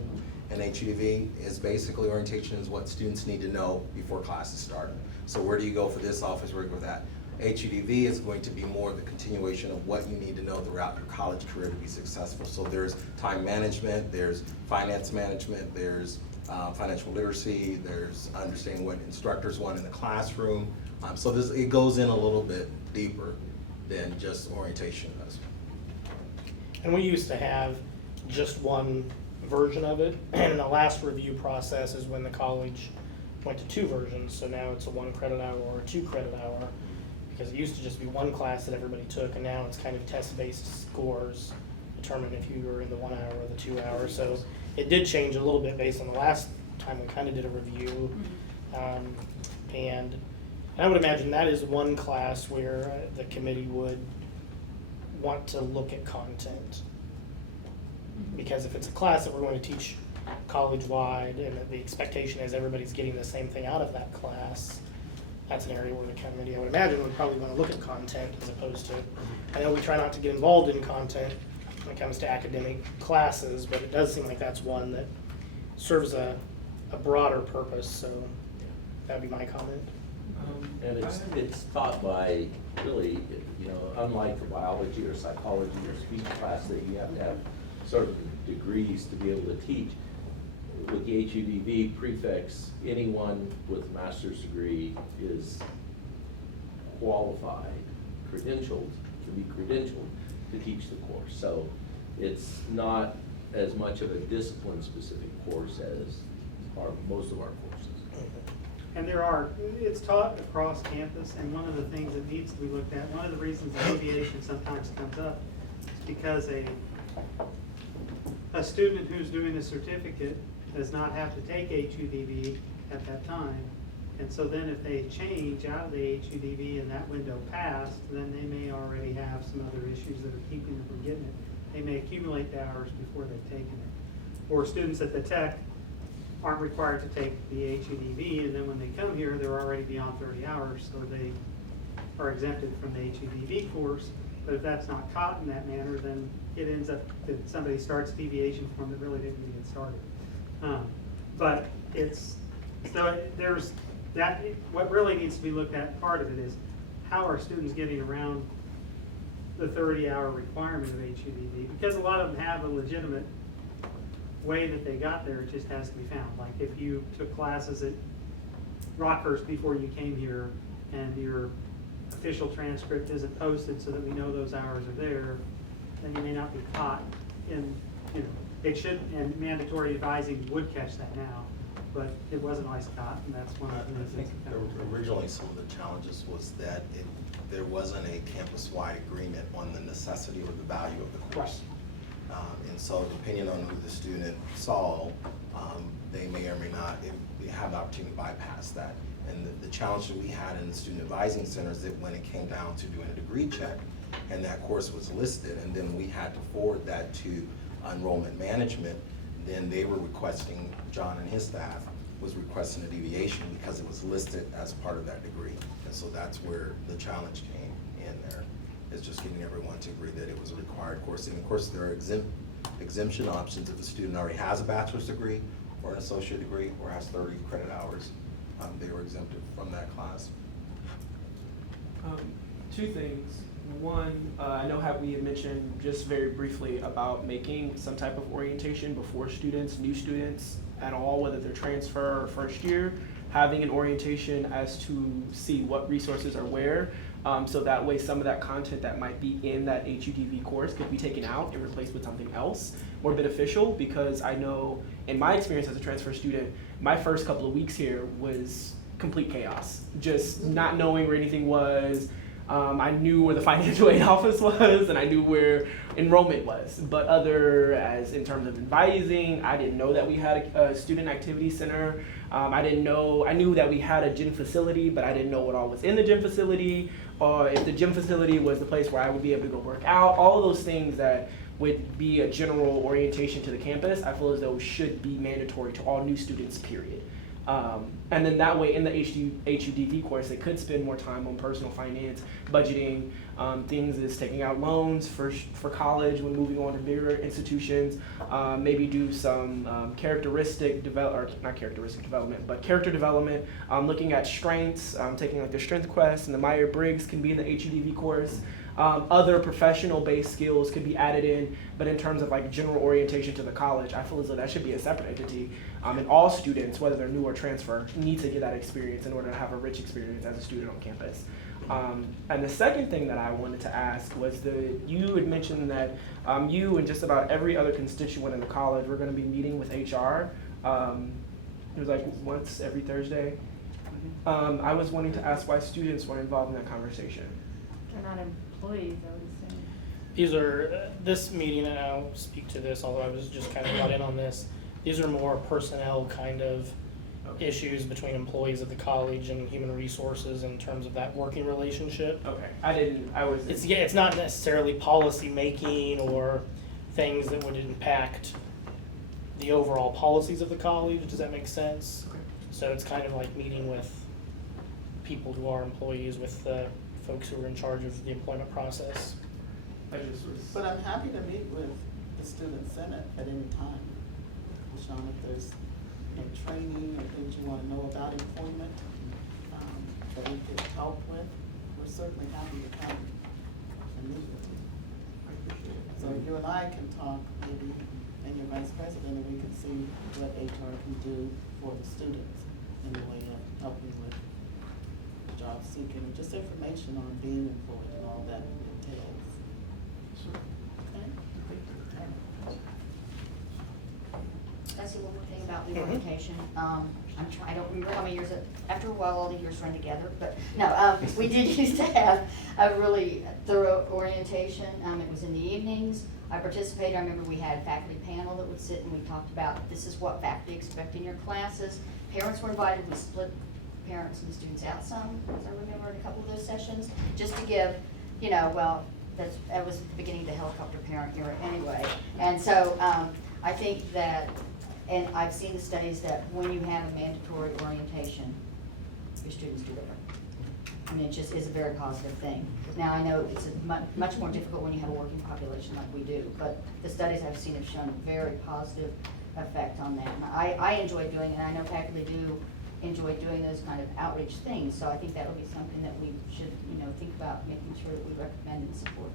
And HUDV is basically orientation is what students need to know before classes start. So where do you go for this office, where do you go for that? HUDV is going to be more of the continuation of what you need to know throughout your college career to be successful. So there's time management, there's finance management, there's financial literacy, there's understanding what instructors want in the classroom. So it goes in a little bit deeper than just orientation does. And we used to have just one version of it, and the last review process is when the college went to 2 versions, so now it's a 1 credit hour or a 2 credit hour, because it used to just be one class that everybody took, and now it's kind of test-based scores determine if you were in the 1 hour or the 2 hour, so it did change a little bit based on the last time we kind of did a review. And I would imagine that is one class where the committee would want to look at content. Because if it's a class that we're going to teach college-wide and the expectation is everybody's getting the same thing out of that class, that's an area where the committee, I would imagine, would probably want to look at content as opposed to, I know we try not to get involved in content when it comes to academic classes, but it does seem like that's one that serves a broader purpose, so that'd be my comment. And it's taught by, really, unlike the biology or psychology or speech class that you have to have certain degrees to be able to teach. With the HUDV prefix, anyone with a master's degree is qualified, credentialed, to be credentialed to teach the course. So it's not as much of a discipline-specific course as most of our courses. And it's taught across campus, and one of the things that needs to be looked at, one of the reasons that aviation sometimes comes up is because a student who's doing a certificate does not have to take HUDV at that time. And so then if they change out of the HUDV and that window passed, then they may already have some other issues that are keeping them from getting it. They may accumulate the hours before they've taken it. Or students at the tech aren't required to take the HUDV, and then when they come here, they're already beyond 30 hours, so they are exempted from the HUDV course. But if that's not caught in that manner, then it ends up that somebody starts deviation form that really didn't even get started. But there's that. What really needs to be looked at, part of it is how are students getting around the 30-hour requirement of HUDV, because a lot of them have a legitimate way that they got there. It just has to be found. Like if you took classes at Rockhurst before you came here and your official transcript isn't posted so that we know those hours are there, then you may not be caught in, it should, and mandatory advising would catch that now, but it wasn't always caught, and that's one of the I think originally some of the challenges was that there wasn't a campus-wide agreement on the necessity or the value of the course. And so depending on who the student saw, they may or may not have the opportunity to bypass that. And the challenge that we had in the Student Advising Center is that when it came down to doing a degree check, and that course was listed, and then we had to forward that to enrollment management, then they were requesting, John and his staff was requesting a deviation because it was listed as part of that degree. And so that's where the challenge came in there, is just getting everyone to agree that it was a required course. And of course, there are exemption options if the student already has a bachelor's degree or an associate degree or has 30 credit hours. They were exempted from that class. 2 things. One, I know how we had mentioned just very briefly about making some type of orientation before students, new students at all, whether they're transfer or first year, having an orientation as to see what resources are where. So that way some of that content that might be in that HUDV course could be taken out and replaced with something else more beneficial, because I know in my experience as a transfer student, my first couple of weeks here was complete chaos. Just not knowing where anything was. I knew where the financial aid office was, and I knew where enrollment was. But in terms of advising, I didn't know that we had a student activity center. I knew that we had a gym facility, but I didn't know what all was in the gym facility, or if the gym facility was the place where I would be able to go work out. All of those things that would be a general orientation to the campus, I feel as though should be mandatory to all new students, period. And then that way in the HUDV course, they could spend more time on personal finance, budgeting, things as taking out loans for college when moving on to bigger institutions, maybe do some character development, looking at strengths, taking like the strength quest and the Myers-Briggs can be in the HUDV course. Other professional-based skills could be added in, but in terms of like general orientation to the college, I feel as though that should be a separate entity. And all students, whether they're new or transfer, need to get that experience in order to have a rich experience as a student on campus. And the second thing that I wanted to ask was you had mentioned that you and just about every other constituent in the college were going to be meeting with HR. It was like once every Thursday. I was wanting to ask why students weren't involved in that conversation. They're not employees, I would assume. These are, this meeting, and I'll speak to this, although I was just kind of brought in on this, these are more personnel kind of issues between employees of the college and human resources in terms of that working relationship. Okay, It's not necessarily policy making or things that would impact the overall policies of the college. Does that make sense? Okay. So it's kind of like meeting with people who are employees, with the folks who are in charge of the employment process. But I'm happy to meet with the student senate at any time. Sean, if there's training or things you want to know about employment that we could help with, we're certainly happy to come and meet with you. So you and I can talk, maybe, and your vice president, and we can see what HR can do for the students in the way of helping with job seeking, or just information on being employed and all that entails. Okay? Can I say one more thing about the orientation? I don't remember how many years, after a while, all the years run together, but no, we did used to have a really thorough orientation. It was in the evenings. I participated. I remember we had a faculty panel that would sit and we talked about this is what faculty expect in your classes. Parents were invited. We split parents and students out some, as I remember, in a couple of those sessions, just to give, that was the beginning of the helicopter parent era anyway. And so I think that, and I've seen the studies that when you have a mandatory orientation, your students do better. I mean, it just is a very positive thing. Now, I know it's much more difficult when you have a working population like we do, but the studies I've seen have shown a very positive effect on that. And I enjoy doing it, and I know faculty do enjoy doing those kind of outreach things, so I think that would be something that we should, think about making sure that we recommend and support.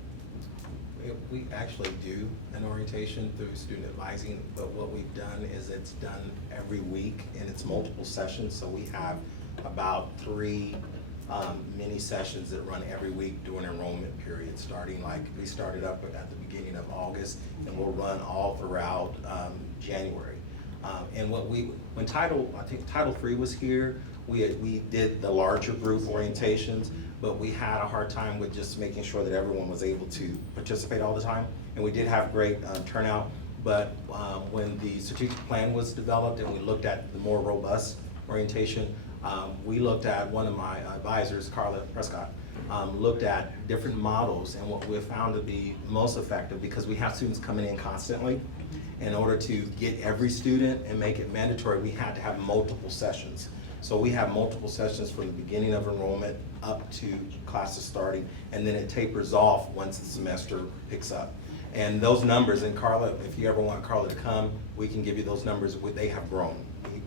We actually do an orientation through student advising, but what we've done is it's done every week and it's multiple sessions. So we have about 3 mini sessions that run every week during enrollment period, we started up at the beginning of August and we'll run all throughout January. And when Title III was here, we did the larger group orientations, but we had a hard time with just making sure that everyone was able to participate all the time. And we did have great turnout, but when the strategic plan was developed and we looked at the more robust orientation, we looked at, one of my advisors, Carla Prescott, looked at different models, and what we found to be most effective, because we have students coming in constantly, in order to get every student and make it mandatory, we had to have multiple sessions. So we have multiple sessions from the beginning of enrollment up to classes starting, and then it tapers off once the semester picks up. And those numbers, and Carla, if you ever want Carla to come, we can give you those numbers. They have grown.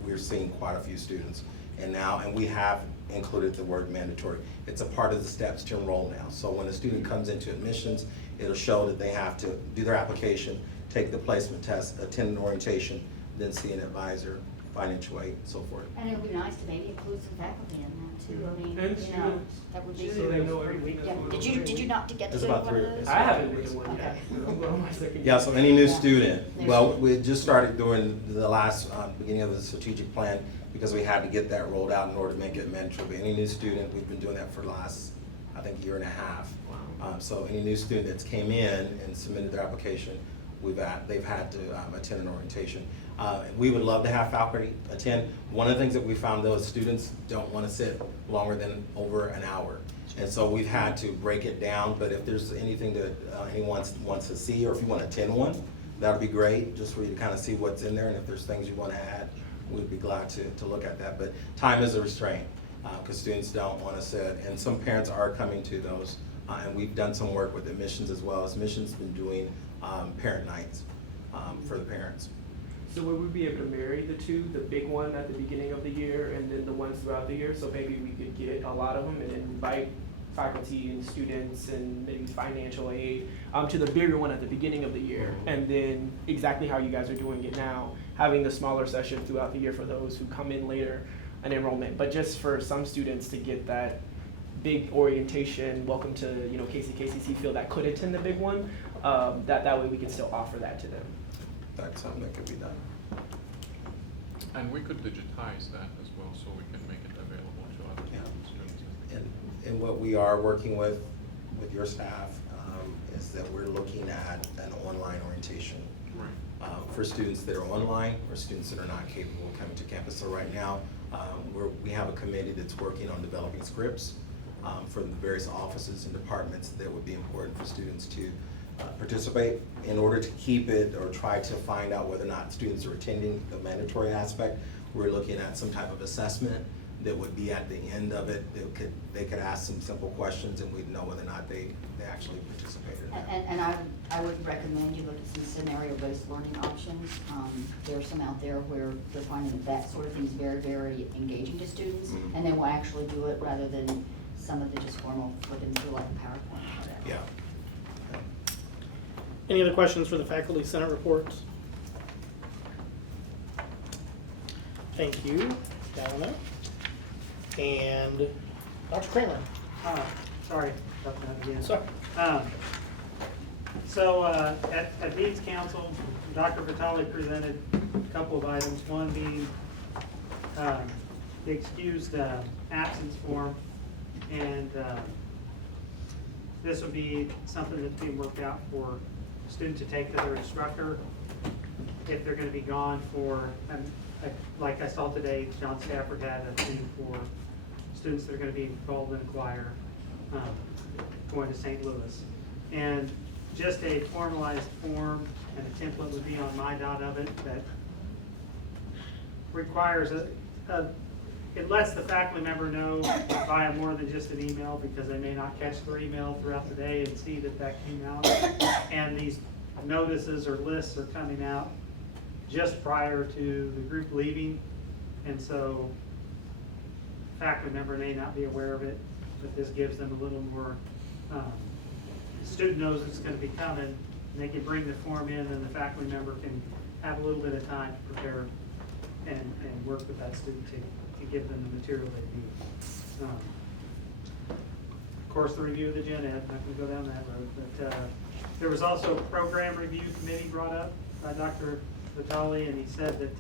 We're seeing quite a few students. And we have included the word mandatory. It's a part of the steps to enroll now. So when a student comes into admissions, it'll show that they have to do their application, take the placement test, attend an orientation, then see an advisor, financial aid, and so forth. And it would be nice to maybe include some faculty in that too. I mean, And students. that would be. So they know every week. Yeah. Did you not get to There's do about one 3 of those? I haven't been to one Okay. yet. I'm on my second Yeah, year. so any new student, well, we just started doing the last beginning of the strategic plan because we had to get that rolled out in order to make it mandatory. But any new student, we've been doing that for the last, I think, year and a half. So any new student that's came in and submitted their application, they've had to attend an orientation. We would love to have faculty attend. One of the things that we found, though, is students don't want to sit longer than over an hour. And so we've had to break it down, but if there's anything that anyone wants to see, or if you want to attend one, that would be great, just for you to kind of see what's in there, and if there's things you want to add, we'd be glad to look at that. But time is a restraint, because students don't want to sit, and some parents are coming to those. And we've done some work with admissions as well. Admissions been doing parent nights for the parents. So would we be able to marry the two, the big one at the beginning of the year and then the ones throughout the year? So maybe we could get a lot of them and invite faculty and students and maybe financial aid to the bigger one at the beginning of the year. And then exactly how you guys are doing it now, having the smaller session throughout the year for those who come in later in enrollment. But just for some students to get that big orientation, welcome to KCKCC feel that could attend the big one, that way we can still offer that to them. That's something that could be done. And we could digitize that as well, so we can make it available to other students. And what we are working with your staff is that we're looking at an online orientation for students that are online or students that are not capable of coming to campus. So right now, we have a committee that's working on developing scripts for the various offices and departments that would be important for students to participate. In order to keep it or try to find out whether or not students are attending the mandatory aspect, we're looking at some type of assessment that would be at the end of it. They could ask some simple questions and we'd know whether or not they actually participated in that. And I would recommend you look at some scenario-based learning options. There are some out there where they're finding that sort of thing is very, very engaging to students, and they will actually do it rather than some of the just formal put them through like a PowerPoint or whatever. Yeah. Any other questions for the faculty senate reports? Thank you, Galliano. And Dr. Kramer. Sorry about that again. Sorry. So at Dean's Council, Dr. Vitale presented a couple of items, one being the excused absence form. And this would be something that's being worked out for a student to take to their instructor if they're going to be gone for, like I saw today, John Stafford had a thing for students that are going to be involved in a choir going to St. Louis. And just a formalized form and a template would be on my dot of it that requires it lets the faculty member know via more than just an email, because they may not catch their email throughout the day and see that came out. And these notices or lists are coming out just prior to the group leaving. And so the faculty member may not be aware of it, but this gives them a little more, the student knows it's going to be coming, and they can bring the form in, and the faculty member can have a little bit of time to prepare and work with that student to give them the material they need. Of course, the review of the gen ed, I'm not going to go down that road, but there was also a program review committee brought up by Dr. Vitale, and he said that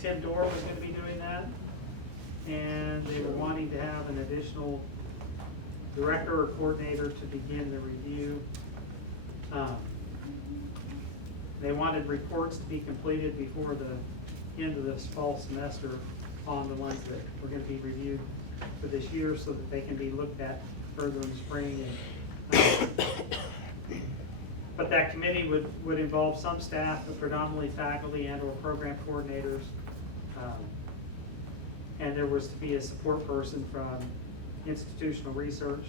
Tim Dorr was going to be doing that, and they were wanting to have an additional director or coordinator to begin the review. They wanted reports to be completed before the end of this fall semester on the ones that were going to be reviewed for this year, so that they can be looked at further in the spring. But that committee would involve some staff, but predominantly faculty and or program coordinators. And there was to be a support person from institutional research,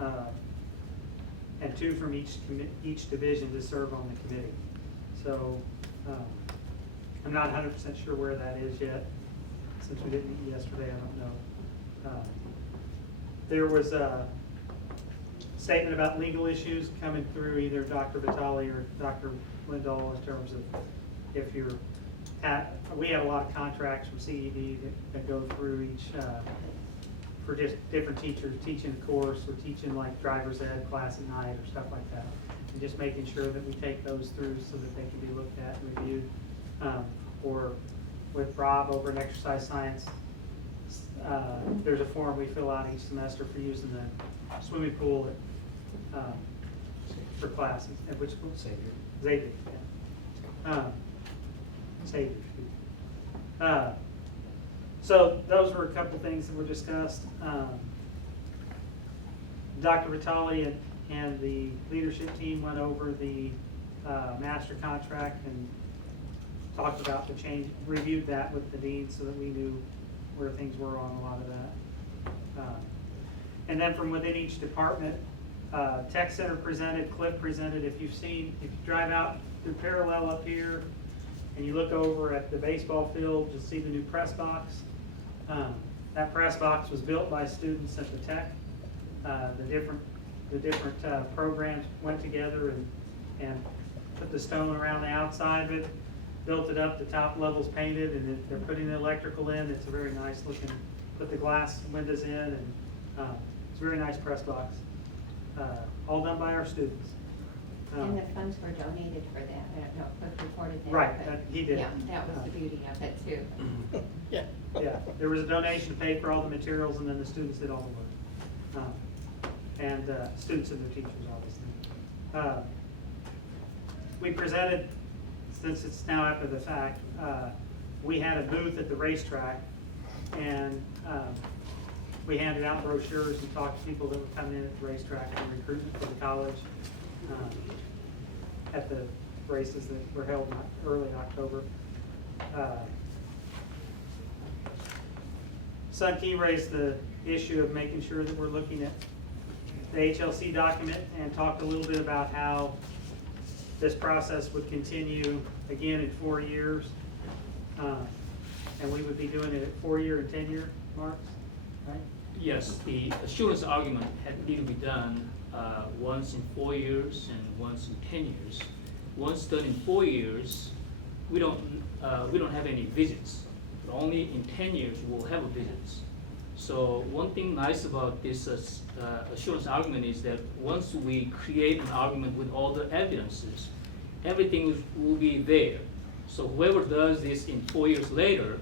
and two from each division to serve on the committee. So I'm not 100% sure where that is yet. Since we didn't meet yesterday, I don't know. There was a statement about legal issues coming through either Dr. Vitale or Dr. Lindahl in terms of if you're we have a lot of contracts from CED that go through each for just different teachers teaching a course or teaching like driver's ed class at night or stuff like that, and just making sure that we take those through so that they can be looked at and reviewed. Or with Rob over in exercise science, there's a form we fill out each semester for using the swimming pool for classes. At which school? Xavier. Yeah. Xavier. So those were a couple things that were discussed. Dr. Vitale and the leadership team went over the master contract and talked about the change, reviewed that with the dean so that we knew where things were on a lot of that. And then from within each department, Tech Center presented, Cliff presented. If you drive out through Parallel up here and you look over at the baseball field, you'll see the new press box. That press box was built by students at the Tech. The different programs went together and put the stone around the outside of it, built it up, the top level's painted, and they're putting the electrical in. It's a very nice looking, put the glass windows in, and it's a very nice press box. All done by our students. And the funds were donated for that. I don't know if Cliff reported that. Right, but he did. Yeah, that was the beauty of it too. Yeah. Yeah, there was a donation to pay for all the materials, and then the students did all the work. And students and their teachers, obviously. We presented, since it's now after the fact, we had a booth at the racetrack, and we handed out brochures and talked to people that were coming in at the racetrack for recruitment for the college at the races that were held in early October. Sun Key raised the issue of making sure that we're looking at the HLC document and talked a little bit about how this process would continue again in 4 years. And we would be doing it at 4-year and 10-year marks, right? Yes, the assurance argument need to be done once in 4 years and once in 10 years. Once done in 4 years, we don't have any visits. But only in 10 years we'll have visits. So one thing nice about this assurance argument is that once we create an argument with all the evidences, everything will be there. So whoever does this in 4 years later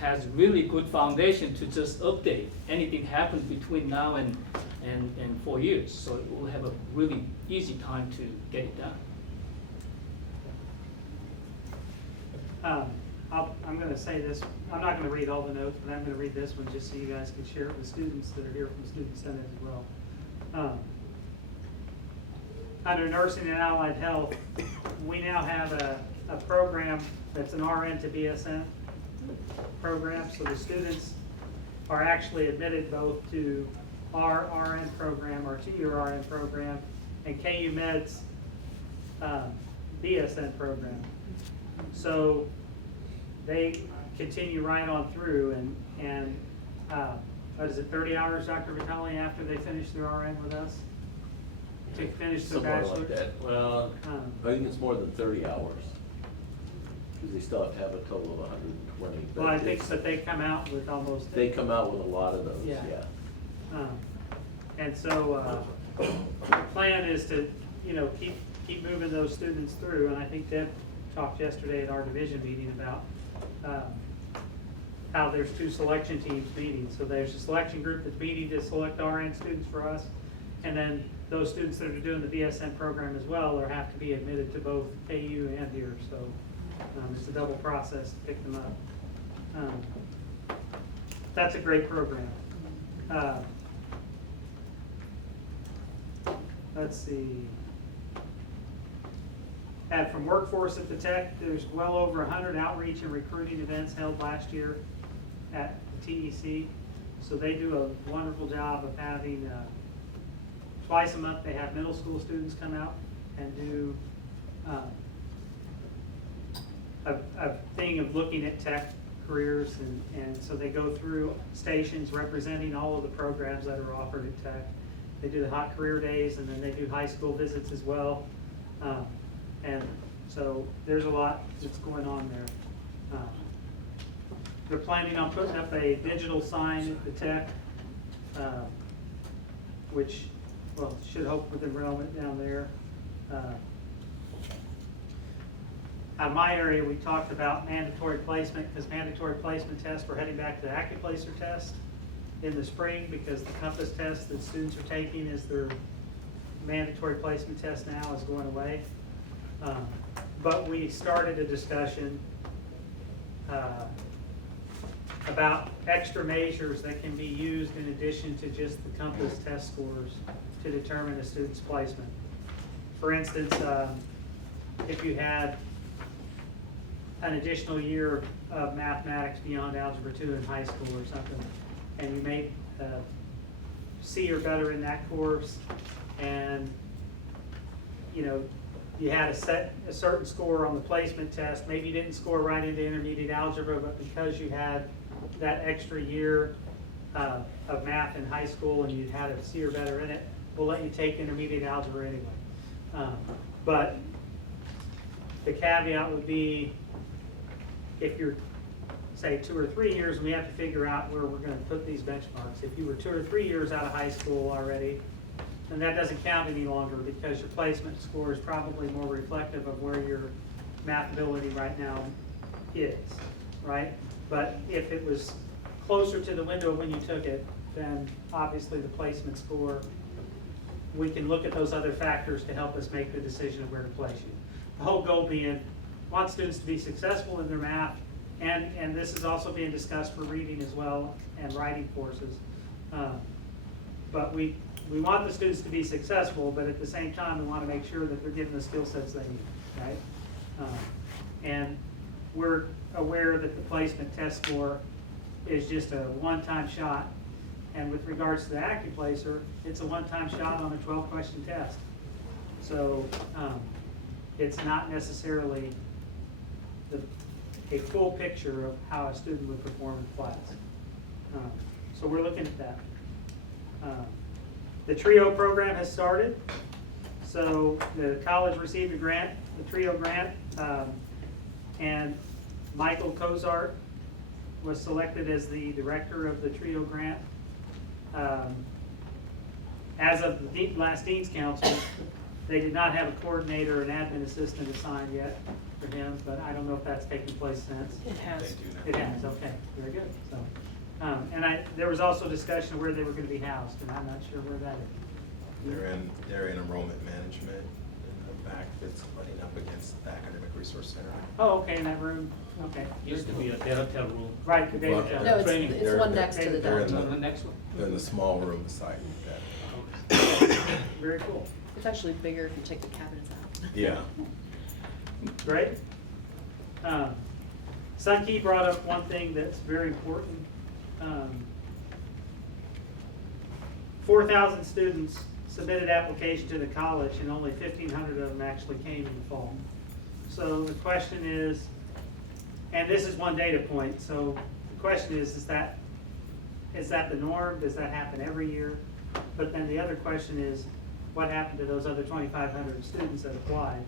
has really good foundation to just update. Anything happens between now and 4 years. So we'll have a really easy time to get it done. I'm going to say this, I'm not going to read all the notes, but I'm going to read this one just so you guys can share it with students that are here from the Student Senate as well. Under Nursing and Allied Health, we now have a program that's an RN to BSN program, so the students are actually admitted both to our RN program, our 2-year RN program, and KU Med's BSN program. So they continue right on through, and what is it, 30 hours, Dr. Vitale, after they finish their RN with us? To finish their Somewhere bachelor's? like that. Well, I think it's more than 30 hours. Because they still have to have a total of 120. Well, I think that they come out with almost. They come out with a lot of those, Yeah. yeah. And so the plan is to, keep moving those students through. And I think Deb talked yesterday at our division meeting about how there's 2 selection teams meeting. So there's a selection group that's meeting to select RN students for us, and then those students that are doing the BSN program as well or have to be admitted to both KU and here. So it's a double process to pick them up. That's a great program. Let's see. And from Workforce at the Tech, there's well over 100 outreach and recruiting events held last year at the TEC. So they do a wonderful job of having, twice a month they have middle school students come out and do a thing of looking at tech careers, and so they go through stations representing all of the programs that are offered at Tech. They do the hot career days, and then they do high school visits as well. And so there's a lot that's going on there. They're planning on putting up a digital sign at the Tech, which, well, should help with enrollment down there. Out of my area, we talked about mandatory placement, because mandatory placement tests, we're heading back to the AccuPlacer test in the spring, because the Compass test that students are taking is their mandatory placement test now is going away. But we started a discussion about extra measures that can be used in addition to just the Compass test scores to determine a student's placement. For instance, if you had an additional year of mathematics beyond Algebra 2 in high school or something, and you made C or better in that course, and you had a certain score on the placement test. Maybe you didn't score right into intermediate algebra, but because you had that extra year of math in high school and you had a C or better in it, we'll let you take intermediate algebra anyway. But the caveat would be, if you're, say, 2 or 3 years, and we have to figure out where we're going to put these benchmarks. If you were 2 or 3 years out of high school already, then that doesn't count any longer, because your placement score is probably more reflective of where your math ability right now is, right? But if it was closer to the window when you took it, then obviously the placement score, we can look at those other factors to help us make the decision of where to place you. The whole goal being, want students to be successful in their math, and this is also being discussed for reading as well and writing courses. But we want the students to be successful, but at the same time, we want to make sure that they're getting the skill sets they need, right? And we're aware that the placement test score is just a one-time shot. And with regards to the AccuPlacer, it's a one-time shot on a 12-question test. So it's not necessarily a full picture of how a student would perform in class. So we're looking at that. The TRIO program has started. So the college received a grant, the TRIO grant, and Michael Cozart was selected as the director of the TRIO grant. As of the last Dean's Council, they did not have a coordinator or an admin assistant assigned yet for him, but I don't know if that's taken place since. It has. It has, okay, very good. So, and there was also discussion of where they were going to be housed, and I'm not sure where that is. They're in enrollment management, in the back that's butting up against the Academic Resource Center. Oh, okay, in that room, okay. Used to be a data tel room. Right, the data tel. No, Training. it's one next to the They're in data. The next one. They're in the small room beside that. Very cool. It's actually bigger if you take the cabinets out. Yeah. Great. Sun Key brought up one thing that's very important. 4,000 students submitted application to the college, and only 1,500 of them actually came in the fall. So the question is, and this is one data point, so the question is that the norm? Does that happen every year? But then the other question is, what happened to those other 2,500 students that applied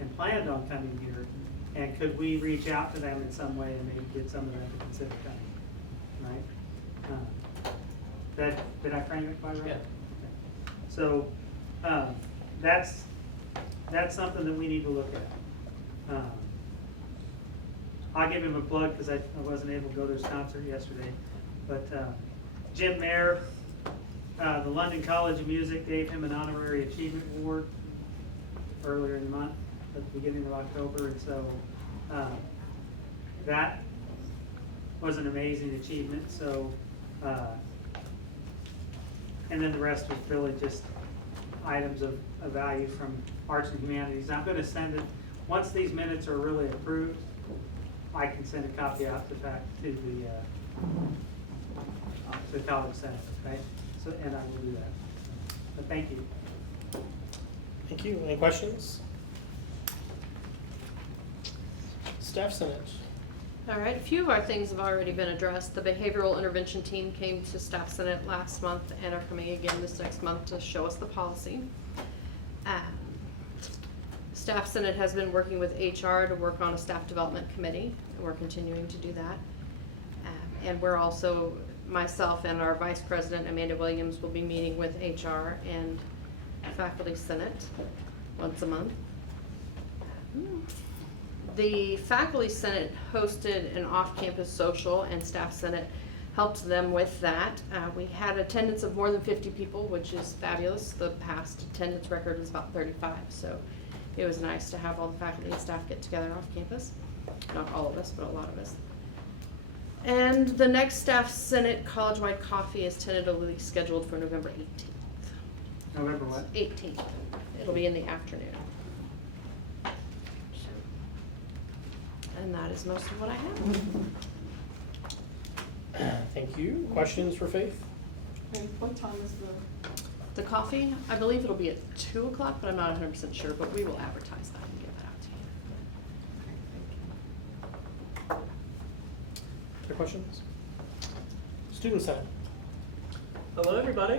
and planned on coming here? And could we reach out to them in some way and maybe get some of them to consider coming, right? Did I frame it quite right? Yeah. Okay. So that's something that we need to look at. I'll give him a plug because I wasn't able to go to his concert yesterday. But Jim Mayer, the London College of Music gave him an honorary achievement award earlier in the month, at the beginning of October, and so that was an amazing achievement. So, and then the rest was really just items of value from arts and humanities. I'm going to send it, once these minutes are really approved, I can send a copy out to the college senate, okay? So, and I will do that. But thank you. Thank you. Any questions? Staff Senate. All right, a few of our things have already been addressed. The behavioral intervention team came to Staff Senate last month and are coming again this next month to show us the policy. Staff Senate has been working with HR to work on a staff development committee, and we're continuing to do that. And we're also, myself and our Vice President, Amanda Williams, will be meeting with HR and Faculty Senate once a month. The Faculty Senate hosted an off-campus social, and Staff Senate helped them with that. We had attendance of more than 50 people, which is fabulous. The past attendance record is about 35, so it was nice to have all the faculty and staff get together off campus. Not all of us, but a lot of us. And the next Staff Senate college-wide coffee is tentatively scheduled for November 18th. November what? 18th. It'll be in the afternoon. And that is most of what I have. Thank you. Questions for Faith? And what time is The coffee, I believe it'll be at 2 o'clock, but I'm not 100% sure, but we will advertise that and get that out to you. Other questions? Student Senate. Hello, everybody.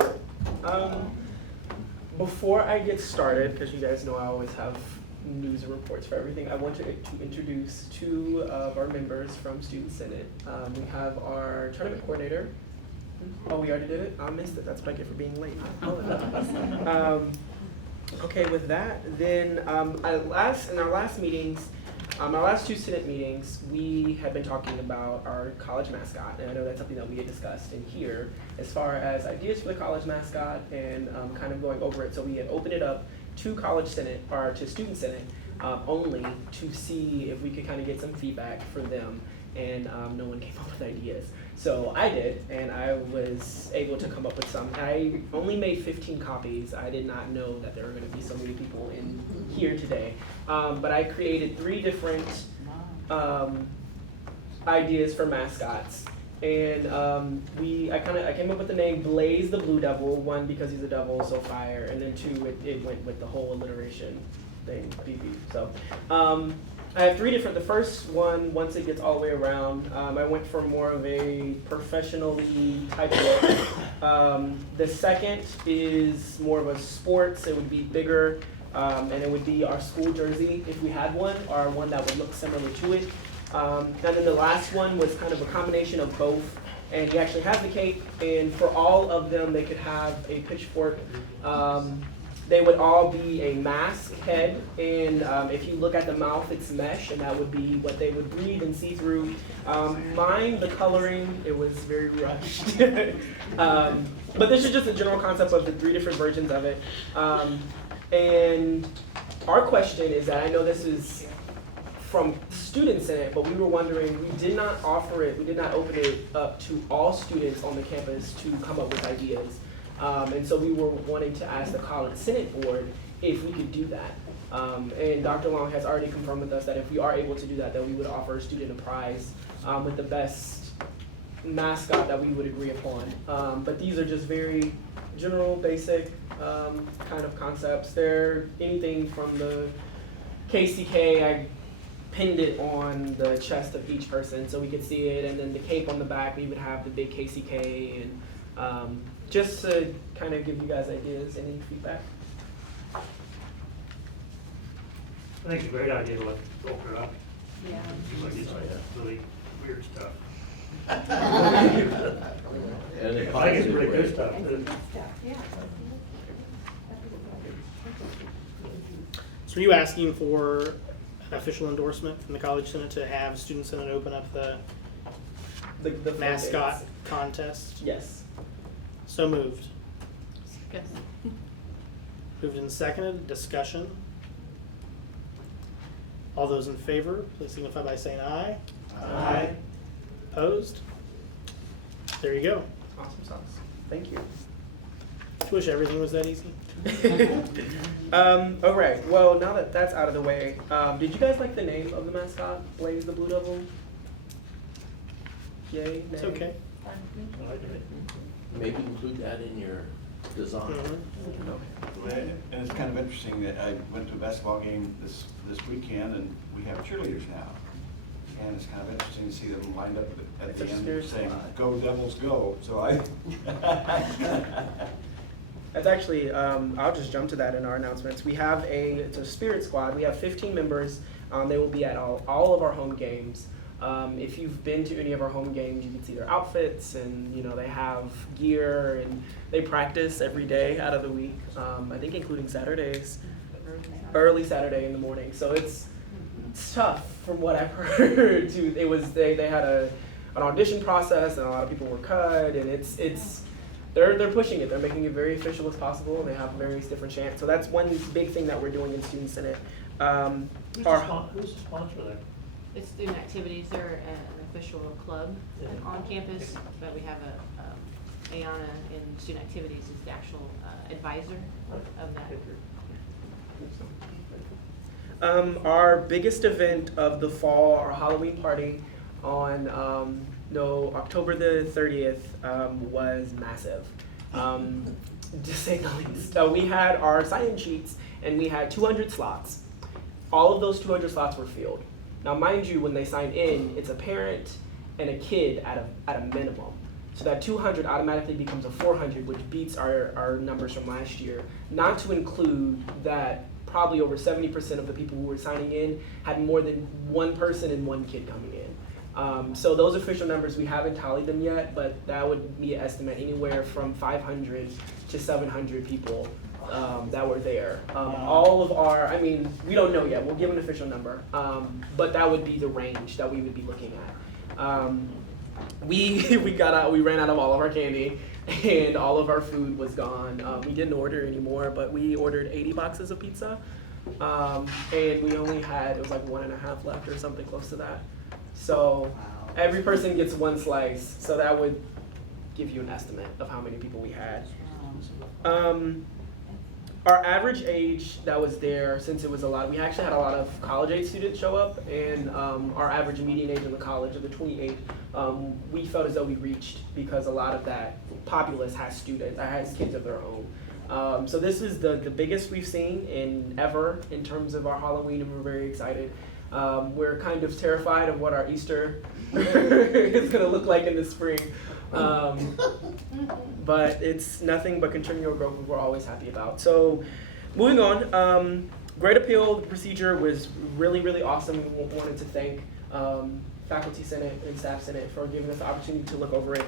Before I get started, because you guys know I always have news and reports for everything, I wanted to introduce two of our members from Student Senate. We have our tournament coordinator. Oh, we already did it? I missed it. That's what I get for being late. I apologize. Okay, with that, then in our last meetings, our last two Senate meetings, we had been talking about our college mascot, and I know that's something that we had discussed in here as far as ideas for the college mascot and kind of going over it. So we had opened it up to college senate or to student senate only to see if we could kind of get some feedback for them, and no one came up with ideas. So I did, and I was able to come up with some. I only made 15 copies. I did not know that there were going to be so many people in here today. But I created 3 different ideas for mascots. And I came up with the name Blaze the Blue Devil, 1 because he's a devil, so fire, and then 2, it went with the whole alliteration thing, BB. So I have 3 different. The first one, once it gets all the way around, I went for more of a professionally type look. The second is more of a sports. It would be bigger, and it would be our school jersey if we had one, or one that would look similar to it. And then the last one was kind of a combination of both. And he actually has the cape, and for all of them, they could have a pitchfork. They would all be a mask head, and if you look at the mouth, it's mesh, and that would be what they would breathe and see through. Mine, the coloring, it was very rushed. But this is just a general concept of the 3 different versions of it. And our question is that, I know this is from Student Senate, but we were wondering, we did not offer it, we did not open it up to all students on the campus to come up with ideas. And so we were wanting to ask the College Senate Board if we could do that. And Dr. Long has already confirmed with us that if we are able to do that, then we would offer a student a prize with the best mascot that we would agree upon. But these are just very general, basic kind of concepts. They're anything from the KCK, I pinned it on the chest of each person so we could see it, and then the cape on the back, we would have the big KCK, and just to kind of give you guys ideas. Any feedback? I think it's a great idea to let open it up. Yeah. You might get some really weird stuff. And I think it's really good stuff. So are you asking for an official endorsement from the College Senate to have Student Senate open up the mascot dates. contest? Yes. So moved. Good. Moved and seconded. Discussion. All those in favor, please signify by saying aye. Aye. Opposed? There you go. Awesome sauce. Thank you. I wish everything was that easy. All right. Well, now that that's out of the way, did you guys like the name of the mascot, Blaze the Blue Devil? Yay? It's nay? okay. Maybe include that in your design. Okay. And it's kind of interesting that I went to a basketball game this weekend, and we have cheerleaders now. And it's kind of interesting to see them lined up at It's the a end spirit saying, squad. "Go Devils, go!" So I. That's actually, I'll just jump to that in our announcements. We have it's a spirit squad. We have 15 members. They will be at all of our home games. If you've been to any of our home games, you can see their outfits, and they have gear, and they practice every day out of the week. I think including Saturdays, early Saturday in the morning. So it's tough from what I've heard. They had an audition process, and a lot of people were cut, and they're pushing it. They're making it very official as possible, and they have various different chants. So that's one big thing that we're doing in Student Senate. Who's the sponsor there? It's student activities. They're an official club on campus, but we have Ayana in student activities is the actual advisor of that. Our biggest event of the fall, our Halloween party on October the 30th was massive. To say the least. We had our sign-in sheets and we had 200 slots. All of those 200 slots were filled. Now, mind you, when they sign in, it's a parent and a kid at a minimum. So that 200 automatically becomes a 400, which beats our numbers from last year. Not to include that probably over 70% of the people who were signing in had more than one person and one kid coming in. So those official numbers, we haven't tallied them yet, but that would be an estimate anywhere from 500 to 700 people that were there. All of our, I mean, we don't know yet, we'll give an official number, but that would be the range that we would be looking at. We ran out of all of our candy and all of our food was gone. We didn't order anymore, but we ordered 80 boxes of pizza. And we only had, it was like 1.5 left or something close to that. So every person gets one slice. So that would give you an estimate of how many people we had. Our average age that was there, since it was a lot, we actually had a lot of college age students show up, and our average median age in the college of the 28, we felt as though we reached because a lot of that populace has students, has kids of their own. So this is the biggest we've seen ever in terms of our Halloween, and we're very excited. We're kind of terrified of what our Easter is going to look like in the spring. But it's nothing but continual growth we're always happy about. So moving on, grade appeal procedure was really, really awesome. We wanted to thank Faculty Senate and Staff Senate for giving us the opportunity to look over it.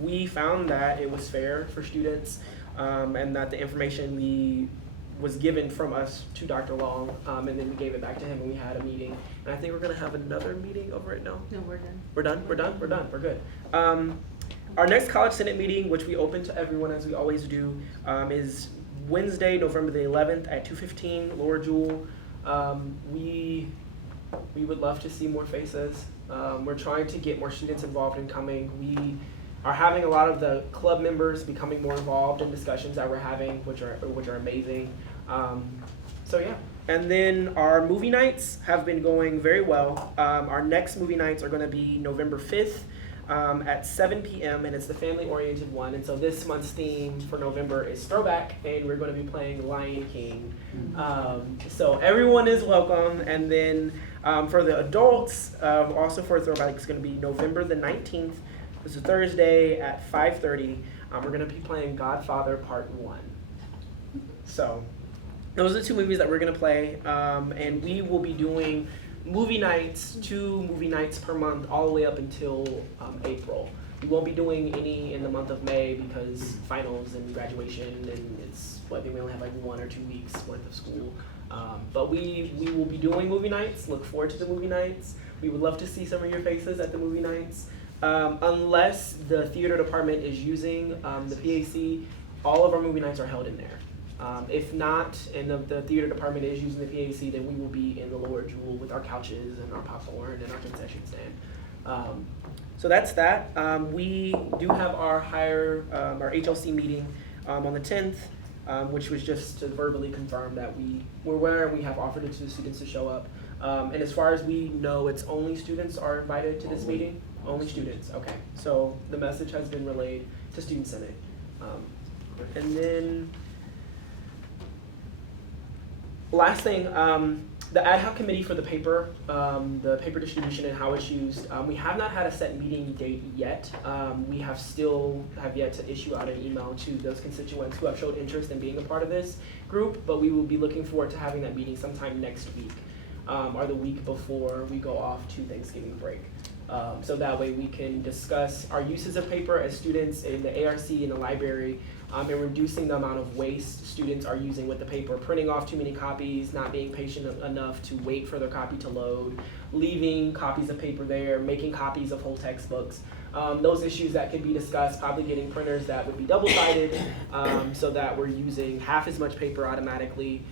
We found that it was fair for students and that the information was given from us to Dr. Long, and then we gave it back to him and we had a meeting. And I think we're gonna have another meeting over it now. No, we're done. We're done? We're done? We're done. We're good. Our next College Senate meeting, which we open to everyone as we always do, is Wednesday, November the 11th at 2:15, Lower Jewel. We would love to see more faces. We're trying to get more students involved in coming. We are having a lot of the club members becoming more involved in discussions that we're having, which are amazing. So yeah. And then our movie nights have been going very well. Our next movie nights are going to be November 5th. At 7 p.m. and it's the family-oriented one. And so this month's theme for November is throwback, and we're going to be playing Lion King. So everyone is welcome. And then for the adults, also for throwback, it's going to be November the 19th. This is Thursday at 5:30. We're going to be playing Godfather Part 1. So those are the two movies that we're going to play, and we will be doing movie nights, 2 movie nights per month, all the way up until April. We won't be doing any in the month of May because finals and graduation, and I think we only have like 1 or 2 weeks worth of school. But we will be doing movie nights. Look forward to the movie nights. We would love to see some of your faces at the movie nights. Unless the theater department is using the PAC, all of our movie nights are held in there. If not, and the theater department is using the PAC, then we will be in the Lower Jewel with our couches and our popcorn and our concession stand. So that's that. We do have our our HLC meeting on the 10th, which was just to verbally confirm that we're where we have offered it to the students to show up. And as far as we know, it's only students are invited to this meeting? Only students, okay. So the message has been relayed to Student Senate. And then, last thing, the ad hoc committee for the paper distribution and how it's used, we have not had a set meeting date yet. We have yet to issue out an email to those constituents who have showed interest in being a part of this group, but we will be looking forward to having that meeting sometime next week, or the week before we go off to Thanksgiving break. So that way we can discuss our uses of paper as students in the ARC and the library, and reducing the amount of waste students are using with the paper, printing off too many copies, not being patient enough to wait for their copy to load, leaving copies of paper there, making copies of whole textbooks. Those issues that can be discussed, probably getting printers that would be double-sided, so that we're using half as much paper automatically,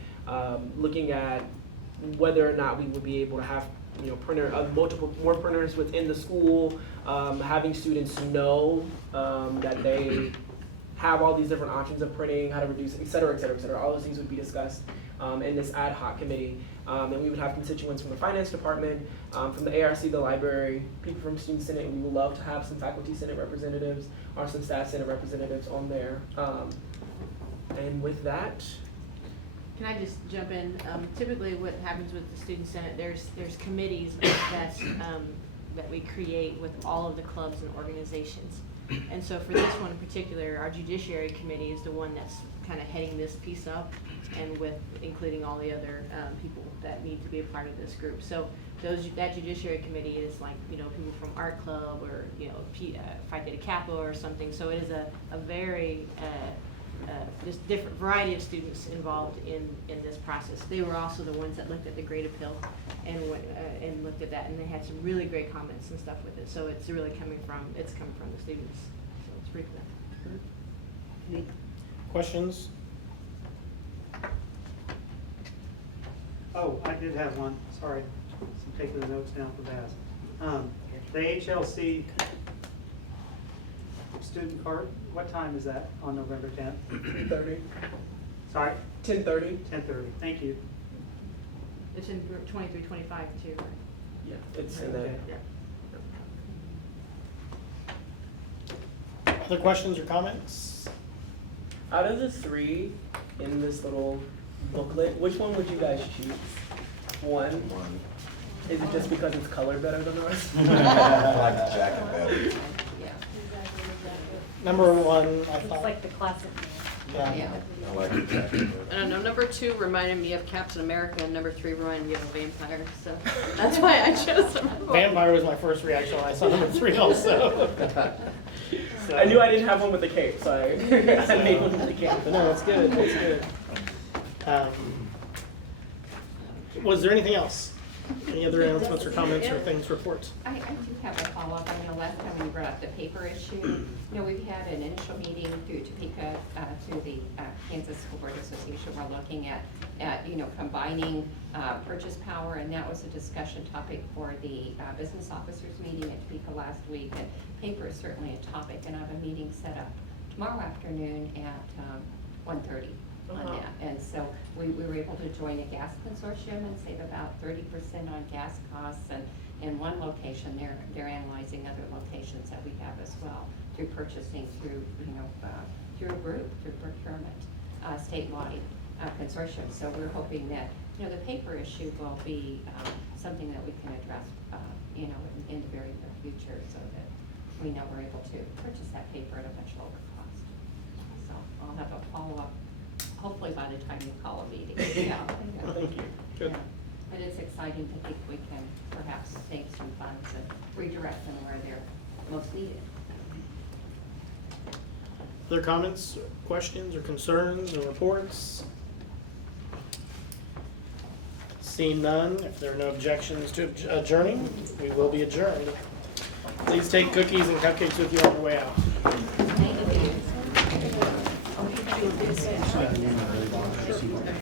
looking at whether or not we would be able to have more printers within the school, having students know that they have all these different options of printing, how to reduce, et cetera, et cetera, et cetera. All those things would be discussed in this ad hoc committee. And we would have constituents from the finance department, from the ARC, the library, people from Student Senate, and we would love to have some faculty senate representatives or some staff senate representatives on there. And with that, Can I just jump in? Typically what happens with the Student Senate, there's committees that we create with all of the clubs and organizations. And so for this one in particular, our Judiciary Committee is the one that's kind of heading this piece up, and with including all the other people that need to be a part of this group. So that Judiciary Committee is like, you know, people from Art Club or, you know, Phi Theta Kappa or something. So it is a very just different variety of students involved in this process. They were also the ones that looked at the Great Appeal and looked at that, and they had some really great comments and stuff with it. So it's really coming from the students. So it's pretty cool. Any questions? Oh, I did have one, sorry. I'm taking the notes down for Baz. The HLC student cart, what time is that on November 10th? 10:30. Sorry? 10:30. 10:30, thank you. It's in 23-25 too, right? Yeah, it's in there. Yeah. Other questions or comments? Out of the 3 in this little booklet, which one would you guys choose? One? Is it just because it's colored better than the rest? I like the jacket better. Number 1, I It's thought. like the classic. Yeah. I like the jacket better. I don't know, number 2 reminded me of Captain America, and number 3 reminded me of a vampire, so that's why I chose them. Vampire was my first reaction when I saw number 3 also. So, I knew I didn't have one with the cape, so I made one with the cape. But no, that's good, that's good. Was there anything else? Any other announcements or comments or things, reports? I do have a follow-up. I know last time we brought up the paper issue. You know, we've had an initial meeting through Topeka, through the Kansas School Board Association. We're looking at you know, combining purchase power, and that was a discussion topic for the business officers meeting at Topeka last week. And paper is certainly a topic, and I have a meeting set up tomorrow afternoon at 1:30. On that. And so we were able to join a gas consortium and save about 30% on gas costs. And in one location, they're analyzing other locations that we have as well through purchasing, through, you know, through a group, through procurement, statewide consortium. So we're hoping that, you know, the paper issue will be something that we can address, you know, in the very near future, so that we know we're able to purchase that paper at a much lower cost. So I'll have a follow-up hopefully by the time you call a meeting. Yeah. Thank you. Good. Yeah. But it's exciting to think we can perhaps save some funds and redirect them where they're most needed. Other comments, questions, or concerns, or reports? Seeing none, if there are no objections to adjourning, we will be adjourned. Please take cookies and cupcakes with you on your way out. Thank you.